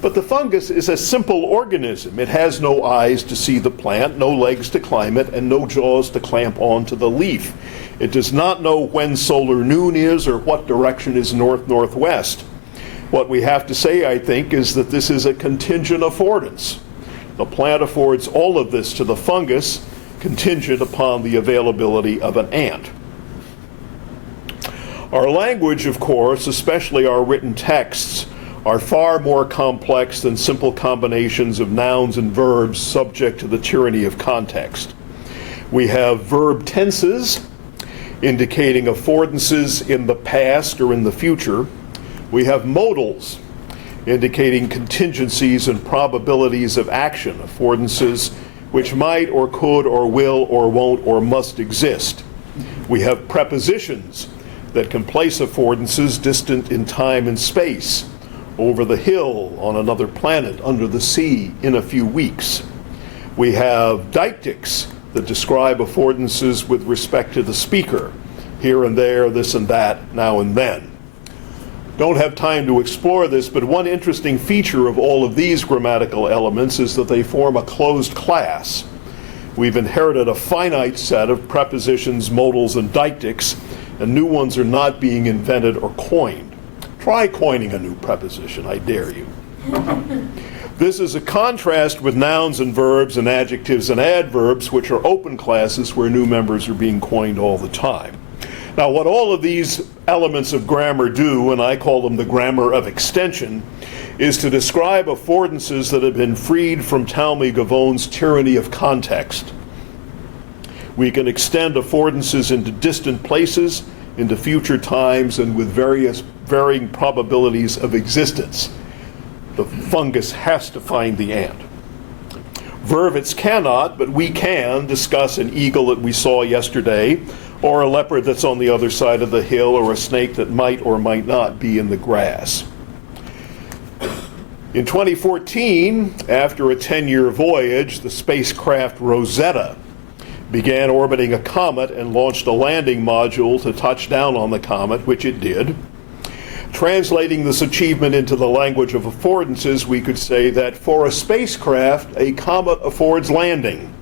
But the fungus is a simple organism. It has no eyes to see the plant, no legs to climb it, and no jaws to clamp onto the leaf. It does not know when solar noon is or what direction is north-northwest. What we have to say, I think, is that this is a contingent affordance. The plant affords all of this to the fungus, contingent upon the availability of an ant. Our language, of course, especially our written texts, are far more complex than simple combinations of nouns and verbs subject to the tyranny of context. We have verb tenses indicating affordances in the past or in the future. We have modals indicating contingencies and probabilities of action, affordances which might or could or will or won't or must exist. We have prepositions that can place affordances distant in time and space, over the hill, on another planet, under the sea, in a few weeks. We have deictics that describe affordances with respect to the speaker, here and there, this and that, now and then. Don't have time to explore this, but one interesting feature of all of these grammatical elements is that they form a closed class. We've inherited a finite set of prepositions, modals, and deictics, and new ones are not being invented or coined. Try coining a new preposition, I dare you. This is a contrast with nouns and verbs and adjectives and adverbs, which are open classes where new members are being coined all the time. Now, what all of these elements of grammar do, and I call them the grammar of extension, is to describe affordances that have been freed from Talmy-Gavon's tyranny of context. We can extend affordances into distant places, into future times, and with varying probabilities of existence. The fungus has to find the ant. Vervets cannot, but we can discuss an eagle that we saw yesterday, or a leopard that's on the other side of the hill, or a snake that might or might not be in the grass. In 2014, after a 10-year voyage, the spacecraft Rosetta began orbiting a comet and launched a landing module to touch down on the comet, which it did. Translating this achievement into the language of affordances, we could say that for a spacecraft, a comet affords landing.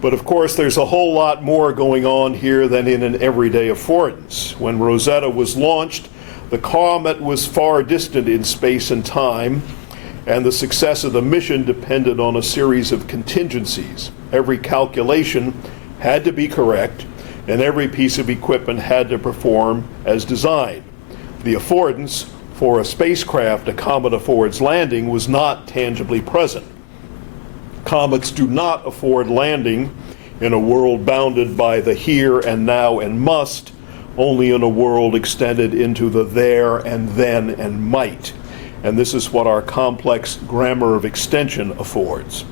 But of course, there's a whole lot more going on here than in an everyday affordance. When Rosetta was launched, the comet was far distant in space and time, and the success of the mission depended on a series of contingencies. Every calculation had to be correct, and every piece of equipment had to perform as designed. The affordance for a spacecraft a comet affords landing was not tangibly present. Comets do not afford landing in a world bounded by the here and now and must, only in a world extended into the there and then and might. And this is what our complex grammar of extension affords.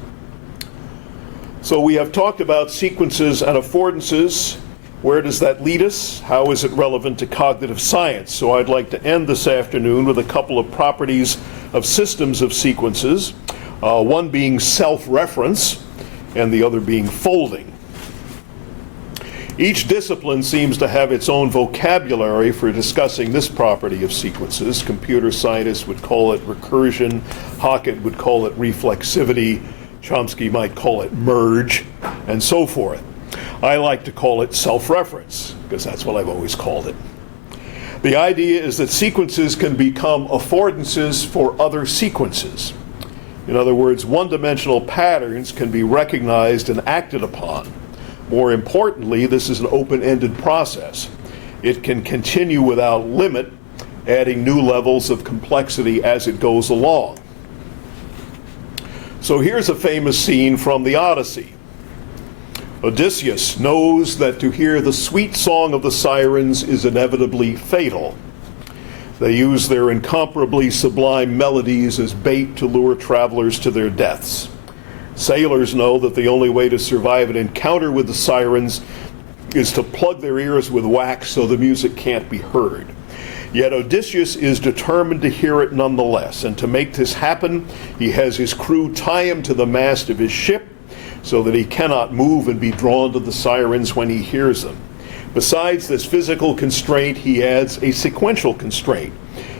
So we have talked about sequences and affordances. Where does that lead us? How is it relevant to cognitive science? So I'd like to end this afternoon with a couple of properties of systems of sequences, one being self-reference and the other being folding. Each discipline seems to have its own vocabulary for discussing this property of sequences. Computer scientists would call it recursion, Hockett would call it reflexivity, Chomsky might call it merge, and so forth. I like to call it self-reference, because that's what I've always called it. The idea is that sequences can become affordances for other sequences. In other words, one-dimensional patterns can be recognized and acted upon. More importantly, this is an open-ended process. It can continue without limit, adding new levels of complexity as it goes along. So here's a famous scene from the Odyssey. Odysseus knows that to hear the sweet song of the sirens is inevitably fatal. They use their incomparably sublime melodies as bait to lure travelers to their deaths. Sailors know that the only way to survive an encounter with the sirens is to plug their ears with wax so the music can't be heard. Yet Odysseus is determined to hear it nonetheless, and to make this happen, he has his crew tie him to the mast of his ship so that he cannot move and be drawn to the sirens when he hears them. Besides this physical constraint, he adds a sequential constraint.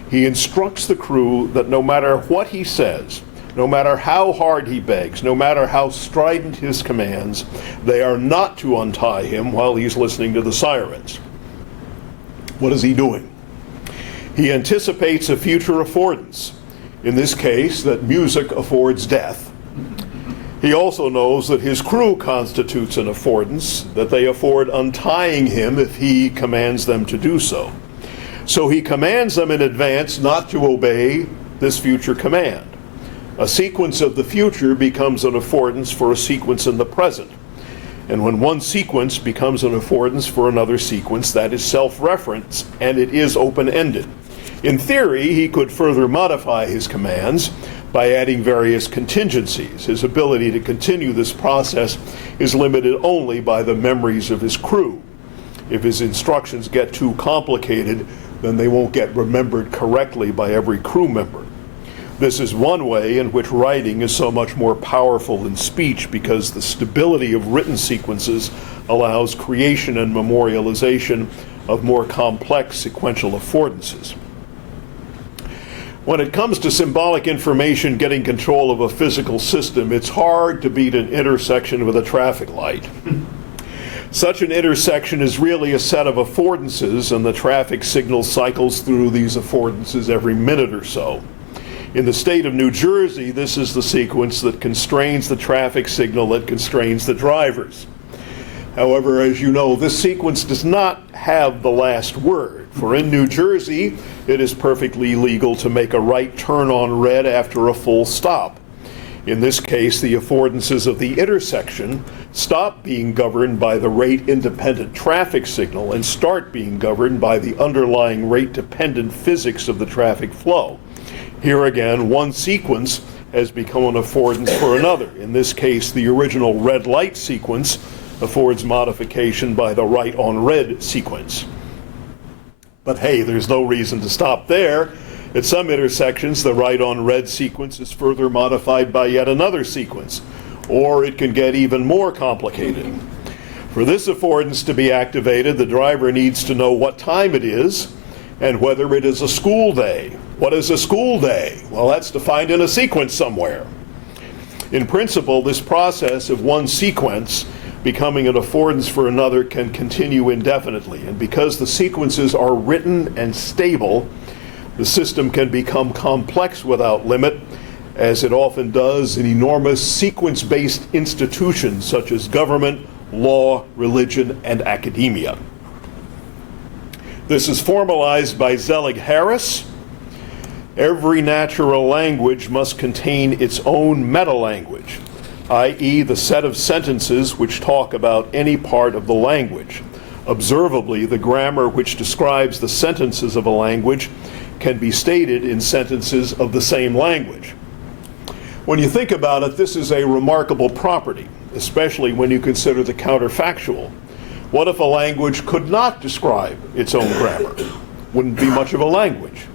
He instructs the crew that no matter what he says, no matter how hard he begs, no matter how strident his commands, they are not to untie him while he's listening to the sirens. What is he doing? He anticipates a future affordance, in this case, that music affords death. He also knows that his crew constitutes an affordance, that they afford untying him if he commands them to do so. So he commands them in advance not to obey this future command. A sequence of the future becomes an affordance for a sequence in the present. And when one sequence becomes an affordance for another sequence, that is self-reference, and it is open-ended. In theory, he could further modify his commands by adding various contingencies. His ability to continue this process is limited only by the memories of his crew. If his instructions get too complicated, then they won't get remembered correctly by every crew member. This is one way in which writing is so much more powerful than speech, because the stability of written sequences allows creation and memorialization of more complex sequential affordances. When it comes to symbolic information getting control of a physical system, it's hard to beat an intersection with a traffic light. Such an intersection is really a set of affordances, and the traffic signal cycles through these affordances every minute or so. In the state of New Jersey, this is the sequence that constrains the traffic signal that constrains the drivers. However, as you know, this sequence does not have the last word. For in New Jersey, it is perfectly legal to make a right turn on red after a full stop. In this case, the affordances of the intersection stop being governed by the rate-independent traffic signal and start being governed by the underlying rate-dependent physics of the traffic flow. Here again, one sequence has become an affordance for another. In this case, the original red light sequence affords modification by the right on red sequence. But hey, there's no reason to stop there. At some intersections, the right on red sequence is further modified by yet another sequence, or it can get even more complicated. For this affordance to be activated, the driver needs to know what time it is and whether it is a school day. What is a school day? Well, that's defined in a sequence somewhere. In principle, this process of one sequence becoming an affordance for another can continue indefinitely. And because the sequences are written and stable, the system can become complex without limit, as it often does in enormous sequence-based institutions such as government, law, religion, and academia. This is formalized by Zelig-Harris. Every natural language must contain its own meta-language, i.e. the set of sentences which talk about any part of the language. Observably, the grammar which describes the sentences of a language can be stated in sentences of the same language. When you think about it, this is a remarkable property, especially when you consider the counterfactual. What if a language could not describe its own grammar? Wouldn't be much of a language.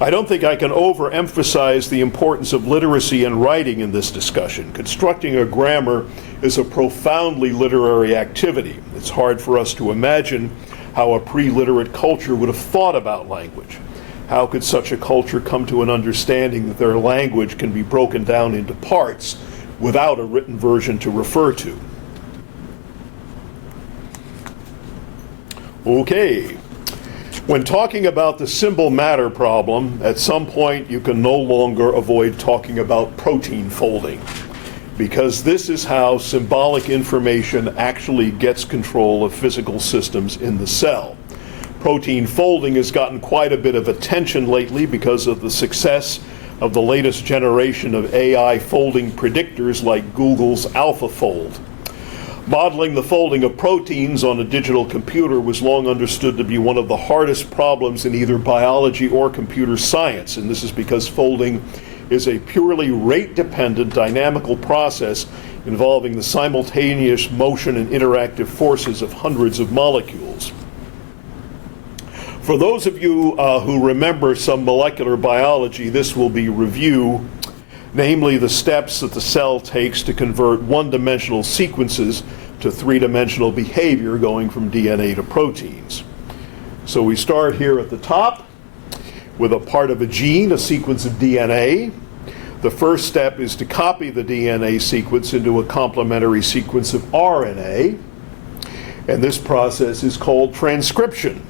I don't think I can overemphasize the importance of literacy and writing in this discussion. Constructing a grammar is a profoundly literary activity. It's hard for us to imagine how a pre-literate culture would have thought about language. How could such a culture come to an understanding that their language can be broken down into parts without a written version to refer to? Okay. When talking about the symbol matter problem, at some point you can no longer avoid talking about protein folding, because this is how symbolic information actually gets control of physical systems in the cell. Protein folding has gotten quite a bit of attention lately because of the success of the latest generation of AI folding predictors like Google's AlphaFold. Modeling the folding of proteins on a digital computer was long understood to be one of the hardest problems in either biology or computer science, and this is because folding is a purely rate-dependent dynamical process involving the simultaneous motion and interactive forces of hundreds of molecules. For those of you who remember some molecular biology, this will be review, namely the steps that the cell takes to convert one-dimensional sequences to three-dimensional behavior going from DNA to proteins. So we start here at the top with a part of a gene, a sequence of DNA. The first step is to copy the DNA sequence into a complementary sequence of RNA, and this process is called transcription.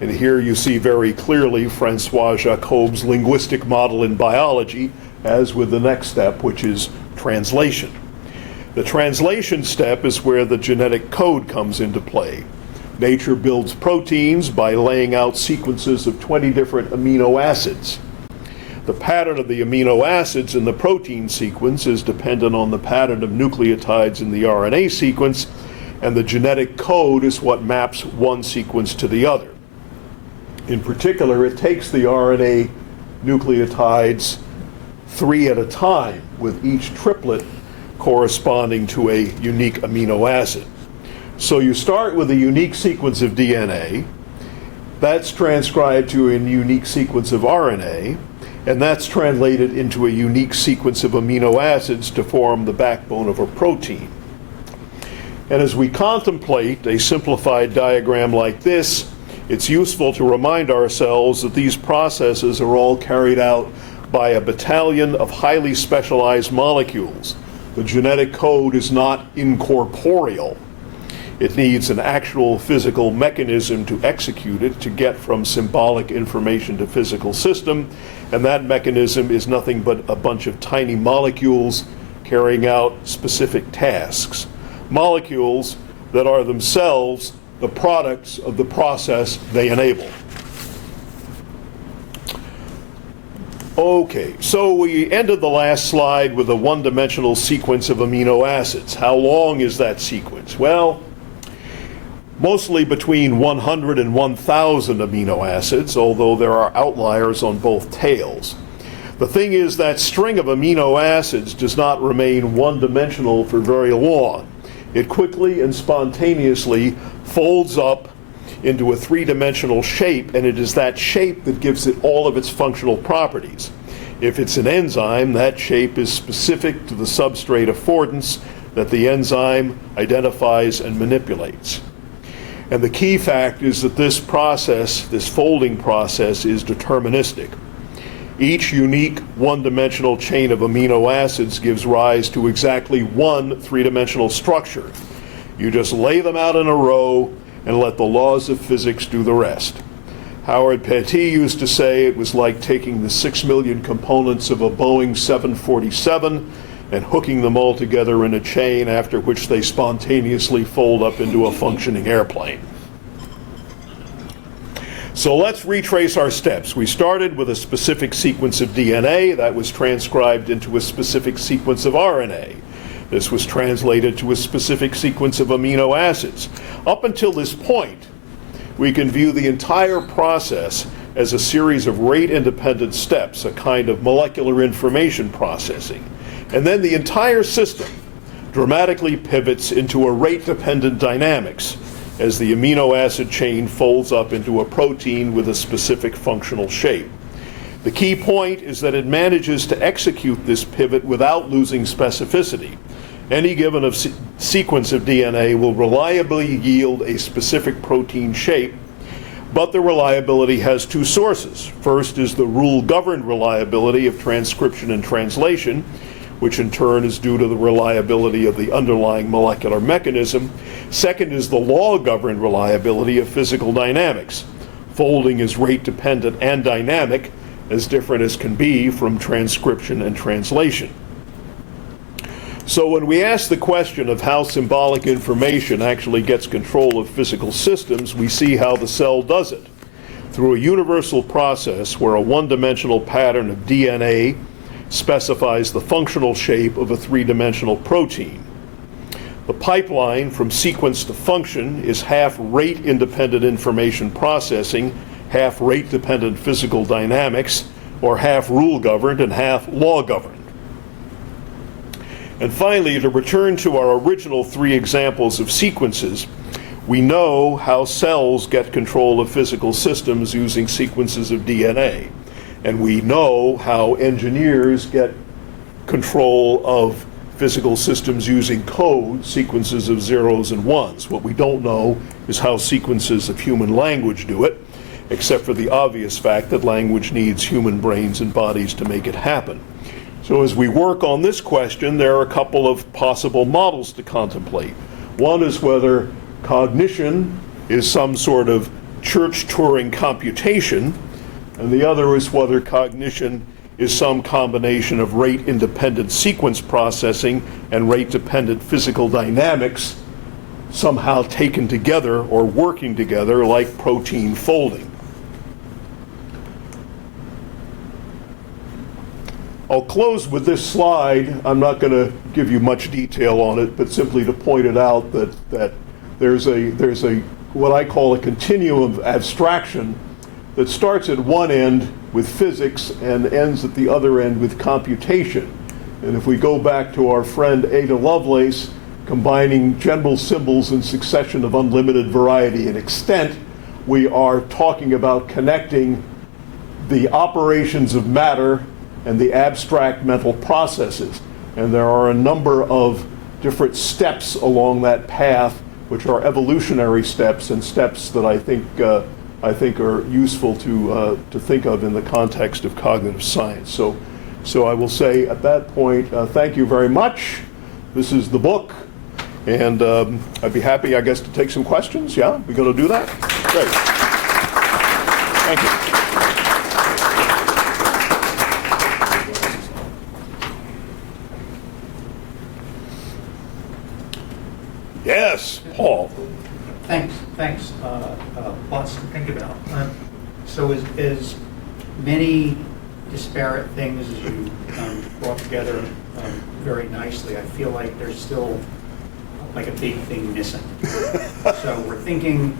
And here you see very clearly Francois Jacob's linguistic model in biology, as with the next step, which is translation. The translation step is where the genetic code comes into play. Nature builds proteins by laying out sequences of 20 different amino acids. The pattern of the amino acids in the protein sequence is dependent on the pattern of nucleotides in the RNA sequence, and the genetic code is what maps one sequence to the other. In particular, it takes the RNA nucleotides 3 at a time, with each triplet corresponding to a unique amino acid. So you start with a unique sequence of DNA, that's transcribed to a unique sequence of RNA, and that's translated into a unique sequence of amino acids to form the backbone of a protein. And as we contemplate a simplified diagram like this, it's useful to remind ourselves that these processes are all carried out by a battalion of highly specialized molecules. The genetic code is not incorporeal. It needs an actual physical mechanism to execute it, to get from symbolic information to physical system, and that mechanism is nothing but a bunch of tiny molecules carrying out specific tasks. Molecules that are themselves the products of the process they enable. Okay, so we ended the last slide with a one-dimensional sequence of amino acids. How long is that sequence? Well, mostly between 100 and 1,000 amino acids, although there are outliers on both tails. The thing is that string of amino acids does not remain one-dimensional for very long. It quickly and spontaneously folds up into a three-dimensional shape, and it is that shape that gives it all of its functional properties. If it's an enzyme, that shape is specific to the substrate affordance that the enzyme identifies and manipulates. And the key fact is that this process, this folding process, is deterministic. Each unique one-dimensional chain of amino acids gives rise to exactly one three-dimensional structure. You just lay them out in a row and let the laws of physics do the rest. Howard Pettit used to say it was like taking the 6 million components of a Boeing 747 and hooking them all together in a chain, after which they spontaneously fold up into a functioning airplane. So let's retrace our steps. We started with a specific sequence of DNA that was transcribed into a specific sequence of RNA. This was translated to a specific sequence of amino acids. Up until this point, we can view the entire process as a series of rate-independent steps, a kind of molecular information processing. And then the entire system dramatically pivots into a rate-dependent dynamics as the amino acid chain folds up into a protein with a specific functional shape. The key point is that it manages to execute this pivot without losing specificity. Any given sequence of DNA will reliably yield a specific protein shape, but the reliability has two sources. First is the rule-governed reliability of transcription and translation, which in turn is due to the reliability of the underlying molecular mechanism. Second is the law-governed reliability of physical dynamics. Folding is rate-dependent and dynamic, as different as can be from transcription and translation. So when we ask the question of how symbolic information actually gets control of physical systems, we see how the cell does it. Through a universal process where a one-dimensional pattern of DNA specifies the functional shape of a three-dimensional protein. The pipeline from sequence to function is half rate-independent information processing, half rate-dependent physical dynamics, or half rule-governed and half law-governed. And finally, to return to our original three examples of sequences, we know how cells get control of physical systems using sequences of DNA. And we know how engineers get control of physical systems using code, sequences of zeros and ones. What we don't know is how sequences of human language do it, except for the obvious fact that language needs human brains and bodies to make it happen. So as we work on this question, there are a couple of possible models to contemplate. One is whether cognition is some sort of church-Turing computation, and the other is whether cognition is some combination of rate-independent sequence processing and rate-dependent physical dynamics somehow taken together or working together like protein folding. I'll close with this slide. I'm not going to give you much detail on it, but simply to point it out that there's a what I call a continuum of abstraction that starts at one end with physics and ends at the other end with computation. And if we go back to our friend Ada Lovelace, combining general symbols in succession of unlimited variety and extent, we are talking about connecting the operations of matter and the abstract mental processes. And there are a number of different steps along that path, which are evolutionary steps and steps that I think are useful to think of in the context of cognitive science. So I will say at that point, thank you very much. This is the book, and I'd be happy, I guess, to take some questions. Yeah, we going to do that? Great. Thank you. Yes, Paul. Thanks. Lots to think about. So as many disparate things as you brought together very nicely, I feel like there's still like a big thing missing. So we're thinking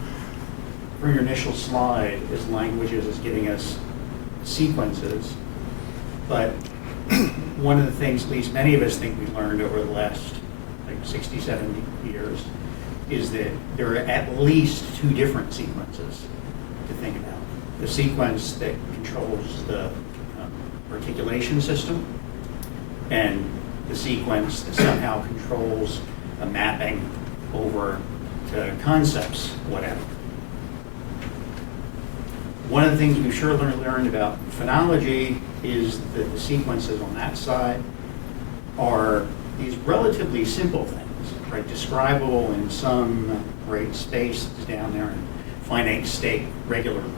from your initial slide as languages is giving us sequences, but one of the things at least many of us think we've learned over the last 60, 70 years is that there are at least two different sequences to think about. The sequence that controls the articulation system and the sequence that somehow controls a mapping over to concepts, whatever. One of the things we've sure learned about phonology is that the sequences on that side are these relatively simple things, right? Describable in some great space down there in finite state regularly.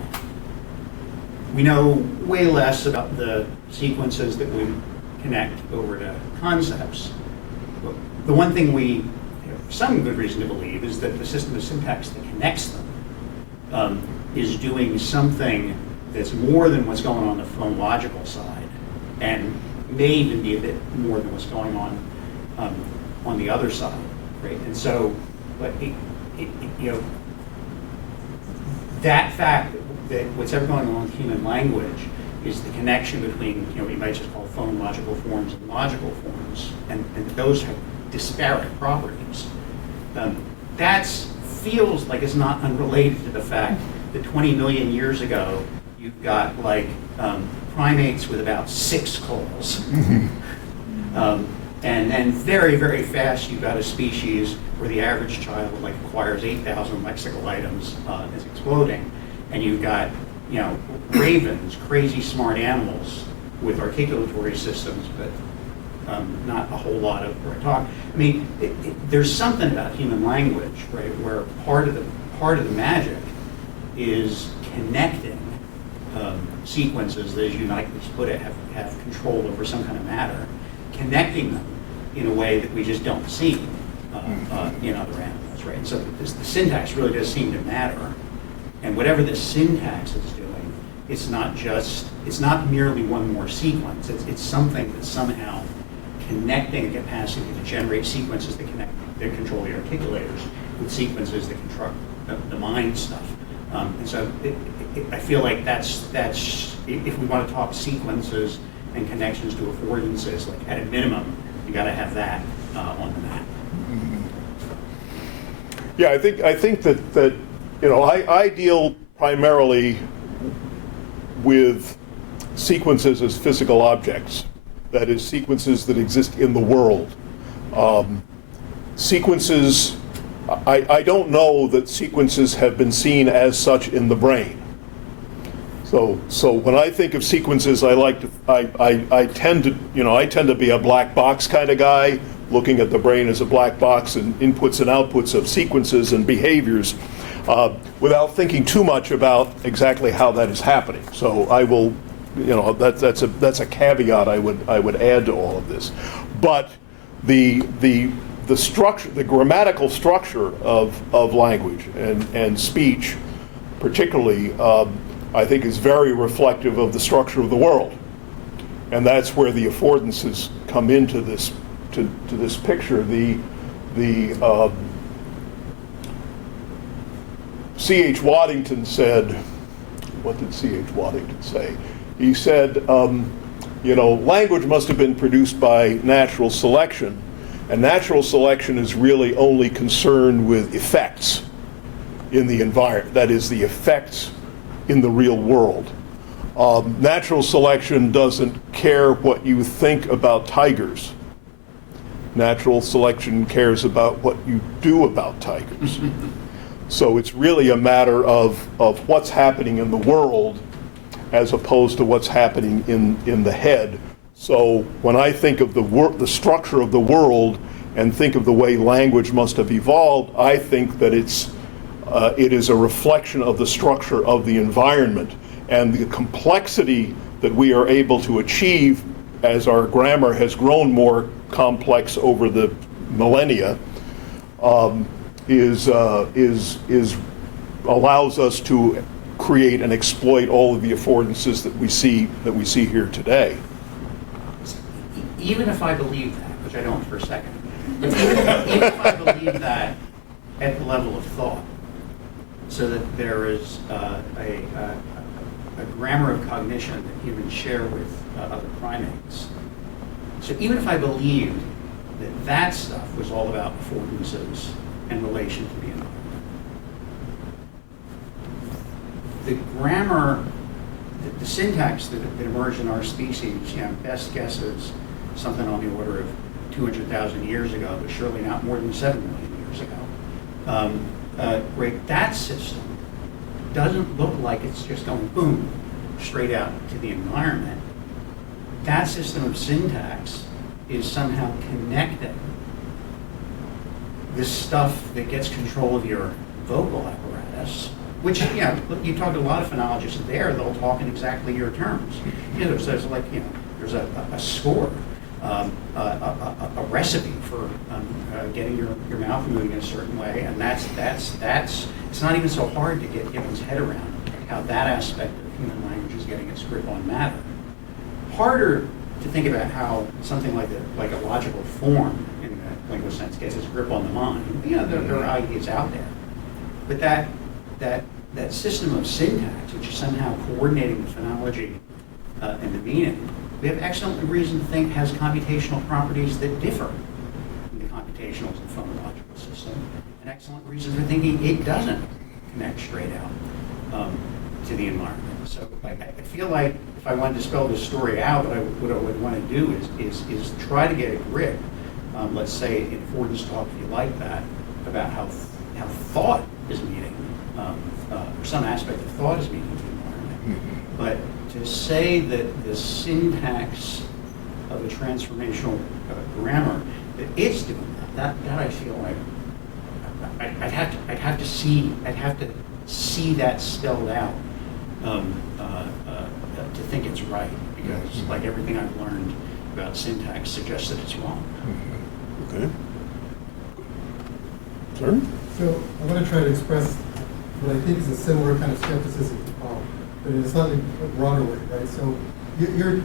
We know way less about the sequences that we connect over to concepts. The one thing we have some good reason to believe is that the system of syntax that connects them is doing something that's more than what's going on the phonological side, and may even be a bit more than what's going on the other side, right? And so, but that fact that what's ever going on in human language is the connection between, what you might just call phonological forms and logical forms, and those have disparate properties. That feels like it's not unrelated to the fact that 20 million years ago, you've got primates with about 6 calls. And then very, very fast, you've got a species where the average child acquires 8,000 lexical items, is exploding. And you've got, ravens, crazy smart animals with articulatory systems, but not a whole lot of where I talk. I mean, there's something about human language, right, where part of the magic is connecting sequences that, as you nicely put it, have control over some kind of matter, connecting them in a way that we just don't see in other animals, right? And so the syntax really does seem to matter. And whatever the syntax is doing, it's not merely one more sequence. It's something that's somehow connecting a capacity to generate sequences that control the articulators with sequences that control the mind stuff. And so I feel like that's if we want to talk sequences and connections to affordances, like at a minimum, you got to have that on the map. Yeah, I think that I deal primarily with sequences as physical objects. That is, sequences that exist in the world. Sequences, I don't know that sequences have been seen as such in the brain. So when I think of sequences, I tend to be a black box kind of guy, looking at the brain as a black box and inputs and outputs of sequences and behaviors, without thinking too much about exactly how that is happening. So I will, that's a caveat I would add to all of this. But the structure, the grammatical structure of language and speech, particularly, I think is very reflective of the structure of the world, and that's where the affordances come into this to this picture. C.H. Waddington said, what did C.H. Waddington say? He said, language must have been produced by natural selection, and natural selection is really only concerned with effects in the environment, that is, the effects in the real world. Natural selection doesn't care what you think about tigers. Natural selection cares about what you do about tigers. So it's really a matter of what's happening in the world as opposed to what's happening in the head. So when I think of the structure of the world and think of the way language must have evolved, I think that it is a reflection of the structure of the environment and the complexity that we are able to achieve as our grammar has grown more complex over the millennia, allows us to create and exploit all of the affordances that we see here today. Even if I believe that, which I don't for a second, but even if I believe that at the level of thought, so that there is a grammar of cognition that humans share with other primates. So even if I believed that stuff was all about affordances and relation to the environment, the grammar, the syntax that emerged in our species, best guess is something on the order of 200,000 years ago, but surely not more than 7 million years ago. That system doesn't look like it's just going boom, straight out to the environment. That system of syntax is somehow connecting this stuff that gets control of your vocal apparatus, which, you talk to a lot of phonologists there, they'll talk in exactly your terms. There's a score, a recipe for getting your mouth moving in a certain way, and that's it's not even so hard to get Gibbon's head around how that aspect of human language is getting its grip on matter. Harder to think about how something like a logical form in the linguist sense gets its grip on the mind. There are ideas out there, but that system of syntax, which is somehow coordinating the phonology and the meaning, we have excellent reason to think has computational properties that differ from the computational and phonological system, and excellent reason for thinking it doesn't connect straight out to the environment. So I feel like if I wanted to spell this story out, what I would want to do is try to get a grip, let's say in affordance talk, if you like that, about how thought is meeting, or some aspect of thought is meeting the environment. But to say that the syntax of a transformational grammar that is doing that. That I feel like I'd have to see that spelled out to think it's right, because like everything I've learned about syntax suggests that it's wrong. Okay. Sir? So I want to try to express what I think is a similar kind of skepticism to Paul, but in a slightly broader way, right? So you're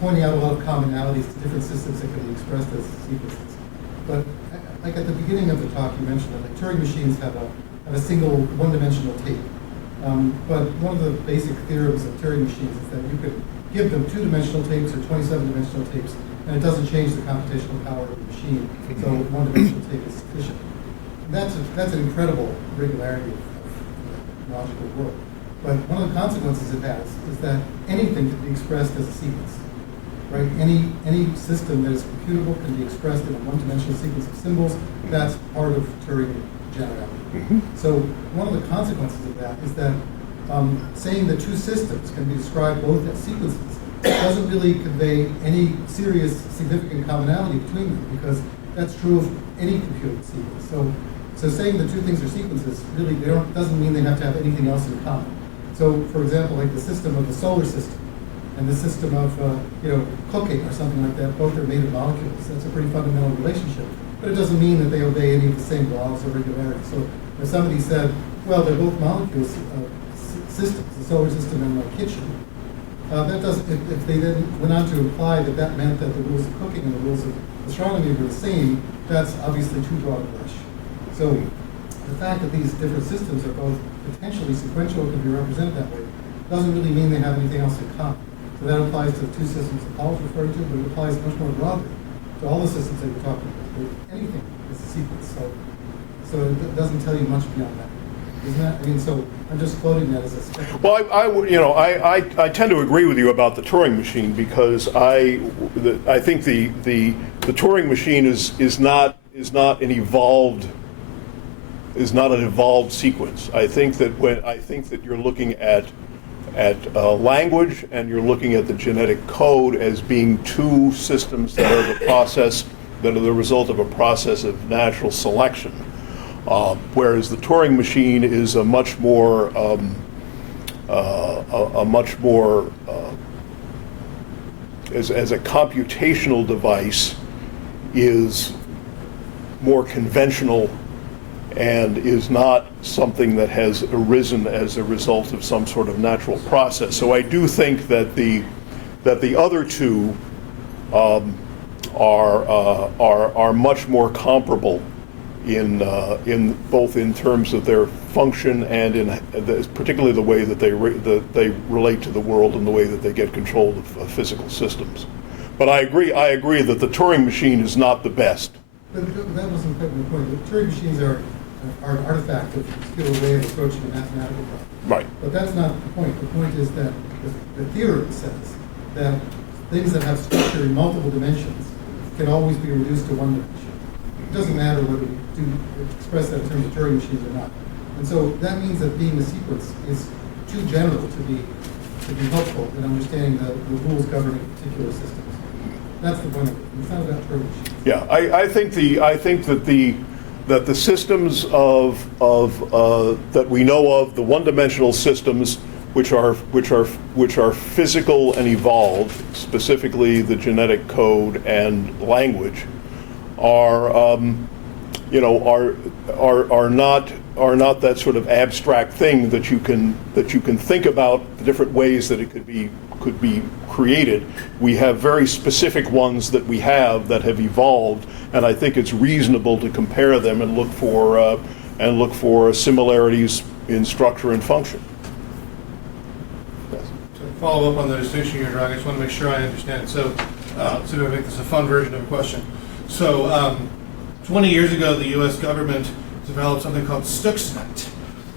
pointing out a lot of commonalities to different systems that can be expressed as sequences. But like at the beginning of the talk, you mentioned that like Turing machines have a single one-dimensional tape. But one of the basic theorems of Turing machines is that you could give them two-dimensional tapes or 27-dimensional tapes, and it doesn't change the computational power of the machine. So one-dimensional tape is sufficient. And that's an incredible regularity of logical work. But one of the consequences it has is that anything can be expressed as a sequence, right? Any system that is computable can be expressed in a one-dimensional sequence of symbols. That's part of Turing generality. So one of the consequences of that is that saying that two systems can be described both as sequences doesn't really convey any serious significant commonality between them, because that's true of any computed sequence. So saying the two things are sequences really doesn't mean they have to have anything else in common. So for example, like the system of the solar system and the system of cooking or something like that, both are made of molecules. That's a pretty fundamental relationship. But it doesn't mean that they obey any of the same laws or regularities. So if somebody said, well, they're both molecules systems, the solar system and my kitchen, that doesn't, if they then went on to imply that that meant that the rules of cooking and the rules of astronomy were the same, that's obviously too broad a brush. So the fact that these different systems are both potentially sequential and can be represented that way doesn't really mean they have anything else in common. So that applies to the two systems that Paul's referring to, but it applies much more broadly to all the systems that we're talking about. Anything is a sequence, so it doesn't tell you much beyond that, isn't that? I mean, so I'm just quoting that as a speculative. Well, I tend to agree with you about the Turing machine, because I think the Turing machine is not an evolved sequence. I think that you're looking at language and you're looking at the genetic code as being two systems that are the result of a process of natural selection, whereas the Turing machine is a much more as a computational device is more conventional and is not something that has arisen as a result of some sort of natural process. So I do think that the other two are much more comparable in both in terms of their function and in particularly the way that they relate to the world and the way that they get control of physical systems. But I agree that the Turing machine is not the best. But that wasn't quite my point. The Turing machines are an artifact of a skilled way of approaching a mathematical problem. Right. But that's not the point. The point is that the theorem says that things that have structure in multiple dimensions can always be reduced to one dimension. It doesn't matter whether we do express that in terms of Turing machines or not. And so that means that being a sequence is too general to be helpful in understanding the rules governing particular systems. That's the point of it. It's not about Turing machines. Yeah, I think that the systems that we know of, the one-dimensional systems, which are physical and evolved, specifically the genetic code and language, are not that sort of abstract thing that you can think about the different ways that it could be created. We have very specific ones that we have that have evolved, and I think it's reasonable to compare them and look for similarities in structure and function. Yes. To follow up on the distinction you're drawing, I just want to make sure I understand. So, to make this a fun version of a question. So, 20 years ago, the U.S. government developed something called Stuxnet,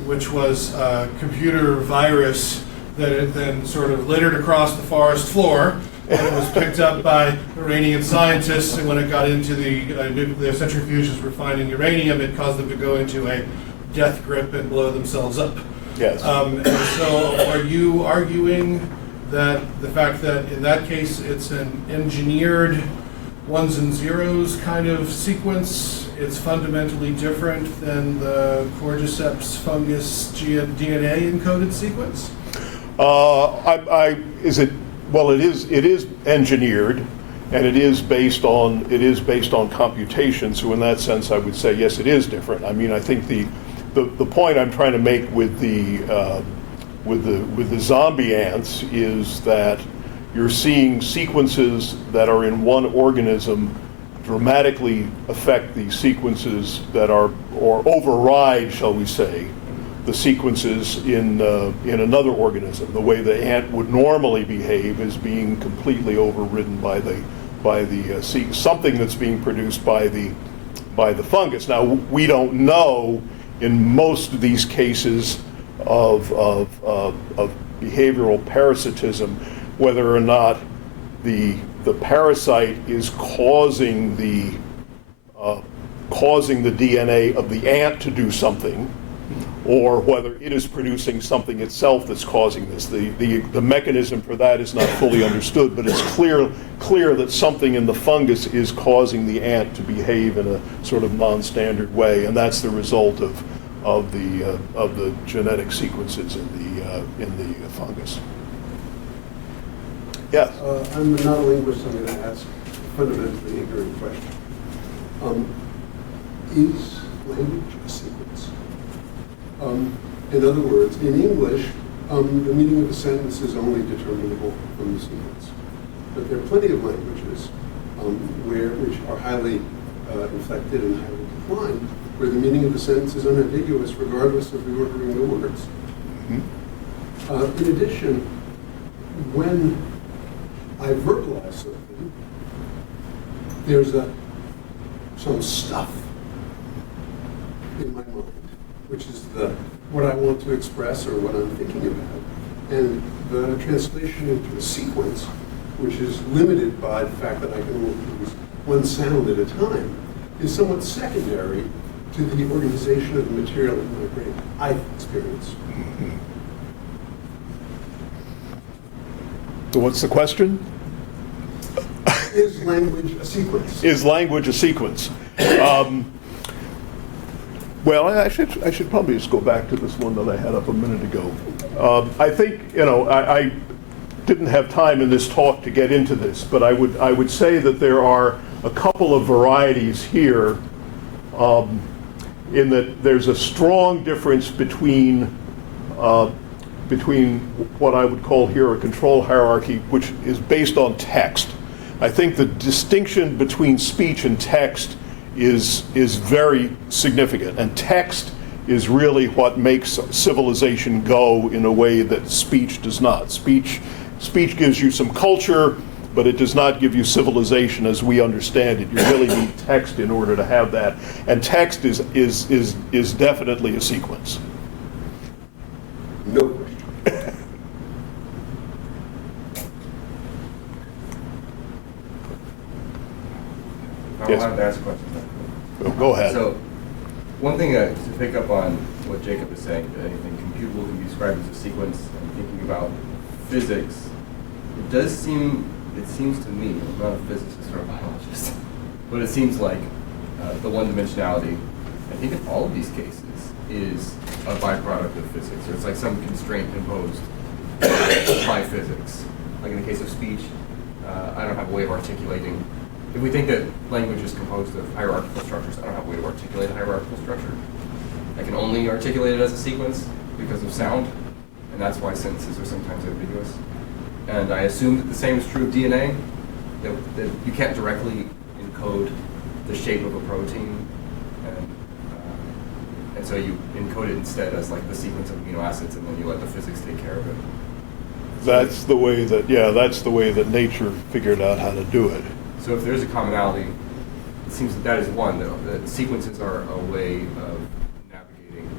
which was a computer virus that it then sort of littered across the forest floor, and it was picked up by Iranian scientists, and when it got into the centrifuges refining uranium, it caused them to go into a death grip and blow themselves up. Yes. And so are you arguing that the fact that in that case it's an engineered ones and zeros kind of sequence, it's fundamentally different than the cordyceps fungus DNA encoded sequence? Well, it is engineered, and it is based on computation. So in that sense, I would say yes, it is different. I mean, I think the point I'm trying to make with the zombie ants is that you're seeing sequences that are in one organism dramatically affect the sequences that are, or override, shall we say, the sequences in another organism. The way the ant would normally behave is being completely overridden by something that's being produced by the fungus. Now, we don't know in most of these cases of behavioral parasitism whether or not the parasite is causing the DNA of the ant to do something, or whether it is producing something itself that's causing this. The mechanism for that is not fully understood, but it's clear that something in the fungus is causing the ant to behave in a sort of non-standard way, and that's the result of the genetic sequences in the fungus. Yes. I'm not a linguist. I'm going to ask a fundamentally ignorant question. Is language a sequence? In other words, in English, the meaning of a sentence is only determinable from the sequence. But there are plenty of languages which are highly inflected and highly defined, where the meaning of the sentence is unambiguous regardless of the ordering of the words. Mm-hmm. In addition, when I verbalize something, there's some stuff in my mind, which is what I want to express or what I'm thinking about. And the translation into a sequence, which is limited by the fact that I can only produce one sound at a time, is somewhat secondary to the organization of the material in my brain, I experience. Mm-hmm. So what's the question? Is language a sequence? Is language a sequence? Well, I should probably just go back to this one that I had up a minute ago. I think, I didn't have time in this talk to get into this, but I would say that there are a couple of varieties here, in that there's a strong difference between what I would call here a control hierarchy, which is based on text. I think the distinction between speech and text is very significant, and text is really what makes civilization go in a way that speech does not. Speech gives you some culture, but it does not give you civilization as we understand it. You really need text in order to have that, and text is definitely a sequence. No question. I'm Yes. allowed to ask questions. Go ahead. So, one thing to pick up on what Jacob is saying, that anything computable can be described as a sequence, and thinking about physics, it seems to me, I'm not a physicist or a biologist, but it seems like the one-dimensionality, I think in all of these cases, is a byproduct of physics, or it's like some constraint imposed by physics. Like in the case of speech, I don't have a way of articulating. If we think that language is composed of hierarchical structures, I don't have a way to articulate a hierarchical structure. I can only articulate it as a sequence because of sound, and that's why sentences are sometimes ambiguous. And I assume that the same is true of DNA, that you can't directly encode the shape of a protein, and so you encode it instead as like the sequence of amino acids, and then you let the physics take care of it. That's the way that nature figured out how to do it. So if there's a commonality, it seems that is one, that sequences are a way of navigating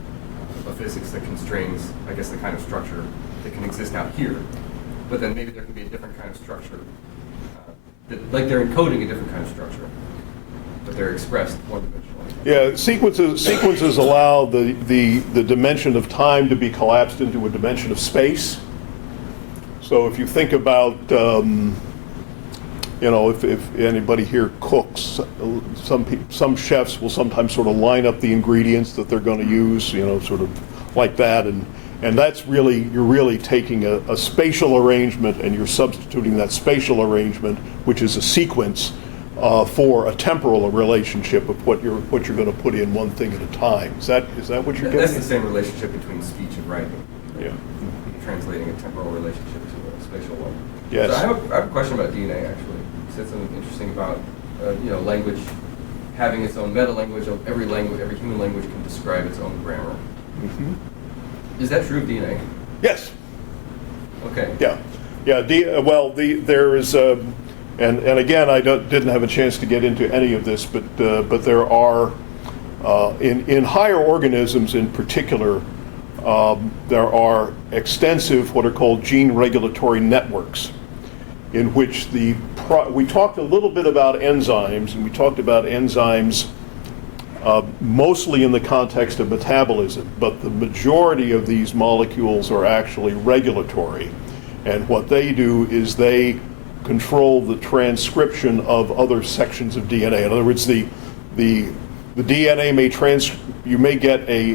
a physics that constrains, I guess, the kind of structure that can exist out here. But then maybe there can be a different kind of structure, like they're encoding a different kind of structure, but they're expressed one-dimensionally. Yeah, sequences allow the dimension of time to be collapsed into a dimension of space. So if you think about, if anybody here cooks, some chefs will sometimes sort of line up the ingredients that they're going to use, sort of like that, and that's really, you're really taking a spatial arrangement and you're substituting that spatial arrangement, which is a sequence, for a temporal relationship of what you're going to put in one thing at a time. Is that what you're getting? That's the same relationship between speech and writing. Yeah. Translating a temporal relationship to a spatial one. Yes. So I have a question about DNA, actually. You said something interesting about, language having its own meta-language. Every human language can describe its own grammar. Mm-hmm. Is that true of DNA? Yes. Okay. Yeah. Yeah. There is, and again, I didn't have a chance to get into any of this, but there are, in higher organisms in particular, there are extensive what are called gene regulatory networks, in which we talked a little bit about enzymes, and we talked about enzymes mostly in the context of metabolism, but the majority of these molecules are actually regulatory. And what they do is they control the transcription of other sections of DNA. In other words, the DNA you may get a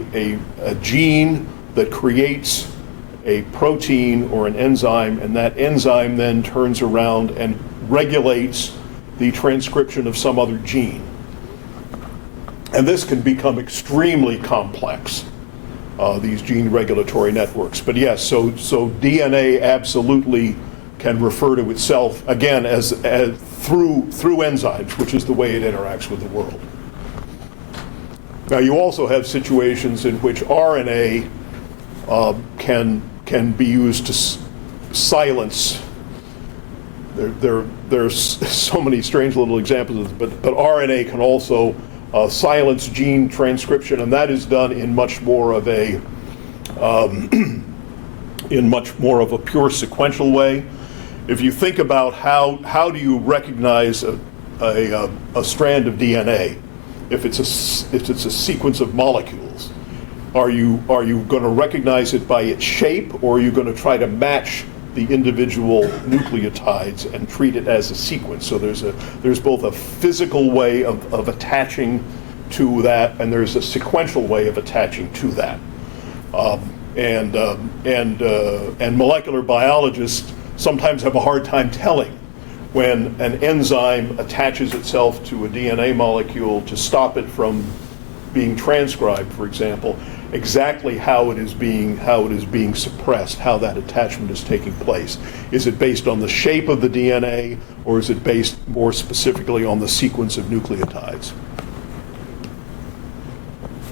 gene that creates a protein or an enzyme, and that enzyme then turns around and regulates the transcription of some other gene. And this can become extremely complex, these gene regulatory networks. But yes, so DNA absolutely can refer to itself, again, as through enzymes, which is the way it interacts with the world. Now, you also have situations in which RNA can be used to silence. There's so many strange little examples of this, but RNA can also silence gene transcription, and that is done in much more of a pure sequential way. If you think about how do you recognize a strand of DNA, if it's a sequence of molecules, are you going to recognize it by its shape, or are you going to try to match the individual nucleotides and treat it as a sequence? So there's both a physical way of attaching to that, and there's a sequential way of attaching to that. And molecular biologists sometimes have a hard time telling when an enzyme attaches itself to a DNA molecule to stop it from being transcribed, for example, exactly how it is being suppressed, how that attachment is taking place. Is it based on the shape of the DNA, or is it based more specifically on the sequence of nucleotides?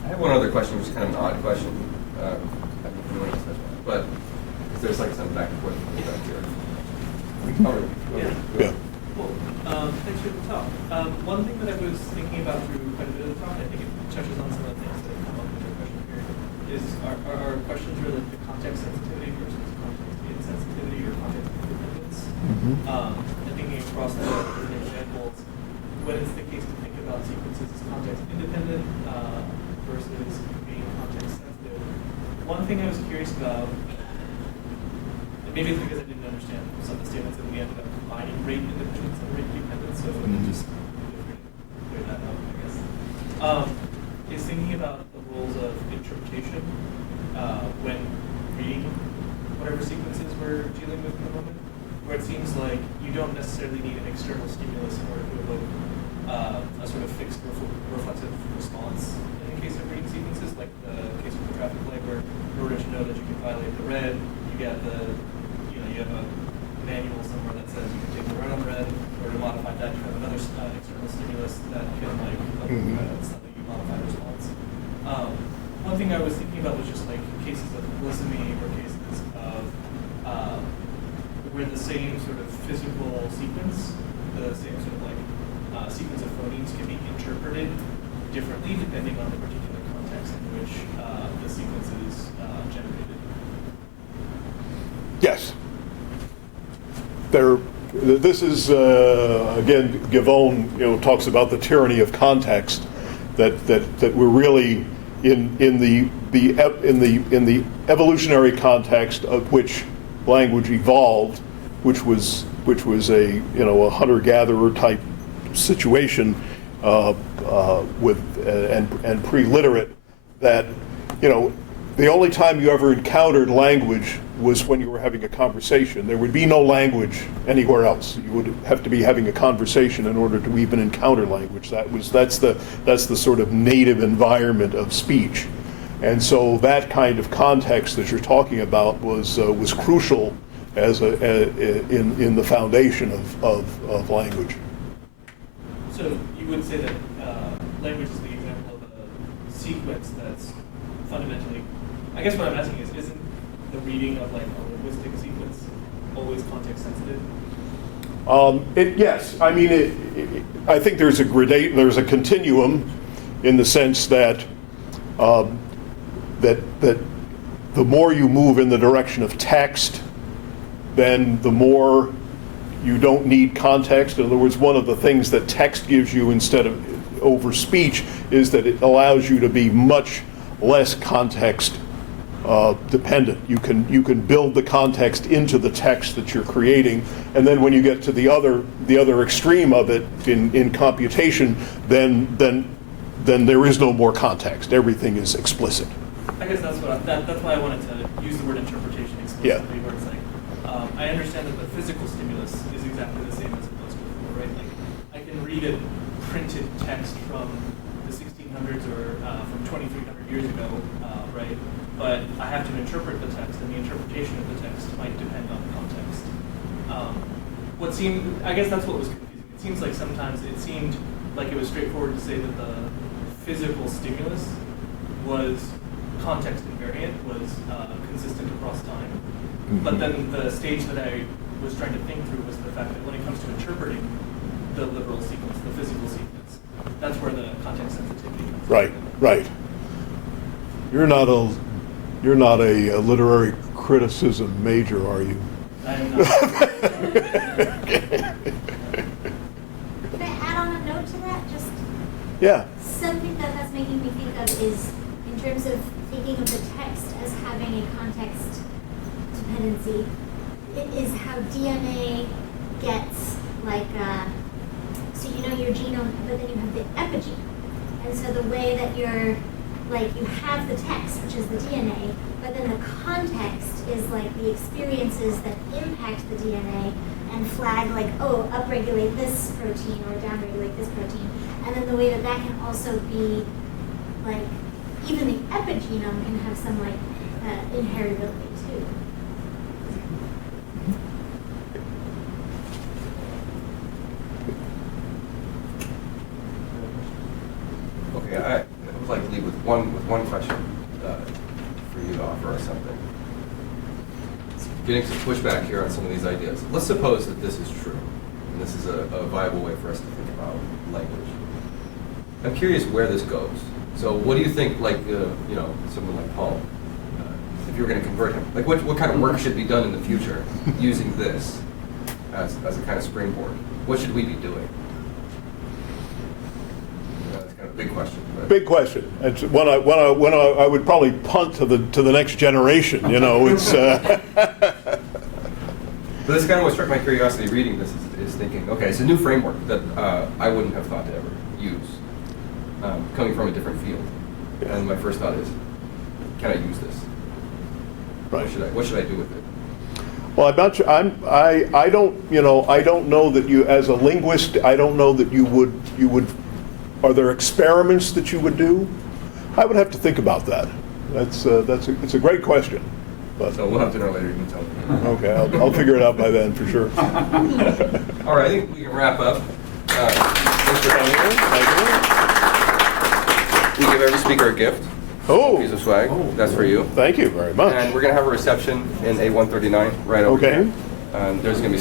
I have one other question, which is kind of an odd question. I don't know if you want to touch on it, but there's like some back and forth back here. Yeah. Cool. Thanks for the talk. One thing that I was thinking about through quite a bit of the talk, I think it touches on some of the things that have come up with your question here, is are questions related to context sensitivity versus context insensitivity or context independence. And thinking across the examples, when it's the case to think about sequences as context independent versus being context sensitive. One thing I was curious about, and maybe it's because I didn't understand some of the statements that we ended up combining rate independence and rate dependence, so just clear that up, I guess. Is thinking about the roles of interpretation when reading whatever sequences we're dealing with in the moment, where it seems like you don't necessarily need an external stimulus in order to evoke a sort of fixed reflexive response in the case of reading sequences, like the case with the traffic light, where in order to know that you can violate the red, you get you have a manual somewhere that says you can take the right on the red. In order to modify that, you have another external stimulus that can slightly modify the response. One thing I was thinking about was just like cases of polysemy or cases of where the same sort of physical sequence, the same sort of like sequence of phonemes can be interpreted differently depending on the particular context in which the sequence is generated. Yes. This is again, Givon talks about the tyranny of context, that we're really in the evolutionary context of which language evolved, which was a a hunter-gatherer type situation with and pre-literate, that the only time you ever encountered language was when you were having a conversation. There would be no language anywhere else. You would have to be having a conversation in order to even encounter language. That's the sort of native environment of speech. And so that kind of context that you're talking about was crucial as in the foundation of language. So you would say that language is the example of a sequence that's fundamentally, I guess what I'm asking is, isn't the reading of like a linguistic sequence always context sensitive? Yes, I mean, I think there's a continuum in the sense that that the more you move in the direction of text, then the more you don't need context. In other words, one of the things that text gives you instead of over speech is that it allows you to be much less context dependent. You can build the context into the text that you're creating, and then when you get to the other extreme of it in computation, then there is no more context. Everything is explicit. I guess that's why I wanted to use the word interpretation explicitly, where it's like, I understand that the physical stimulus is exactly the same as it was before, right? Like, I can read a printed text from the 1600s or from 2,300 years ago, right? But I have to interpret the text, and the interpretation of the text might depend on the context. I guess that's what was confusing. It seems like sometimes it seemed like it was straightforward to say that the physical stimulus was context invariant, was consistent across time. Mm-hmm. But then the stage that I was trying to think through was the fact that when it comes to interpreting the literal sequence, the physical sequence, that's where the context sensitivity comes in. Right. You're not a literary criticism major, are you? I am not. Can I add on a note to that? Just Yeah. something that's making me think of is, in terms of thinking of the text as having a context dependency, it is how DNA gets so you know your genome, but then you have the epigenome. And so the way that you have the text, which is the DNA, but then the context is like the experiences that impact the DNA and flag upregulate this protein or downregulate this protein. And then the way that can also be even the epigenome can have some inheritability too. Okay, I would like to leave with one question for you to offer us something. Getting some pushback here on some of these ideas. Let's suppose that this is true, and this is a viable way for us to think about language. I'm curious where this goes. So, what do you think? Someone like Paul, if you were going to convert him, what kind of work should be done in the future using this as a kind of springboard? What should we be doing? That's kind of a big question. But. Big question. It's when I would probably punt to the next generation. It's. But that's kind of what struck my curiosity reading this is thinking, okay, it's a new framework that I wouldn't have thought to ever use, coming from a different field. Yeah. And my first thought is, can I use this? Right. What should I do with it? Well, I'm not sure. I don't know that you, as a linguist, I don't know that you would. Are there experiments that you would do? I would have to think about that. It's a great question. But, so we'll have to know later. You can tell me. Okay, I'll figure it out by then for sure. All right, I think we can wrap up. Thanks for coming here. Thank you. We give every speaker a gift. Oh, Piece of swag. That's for you. Thank you very much. And we're going to have a reception in A139 right over Okay. here. There's going to be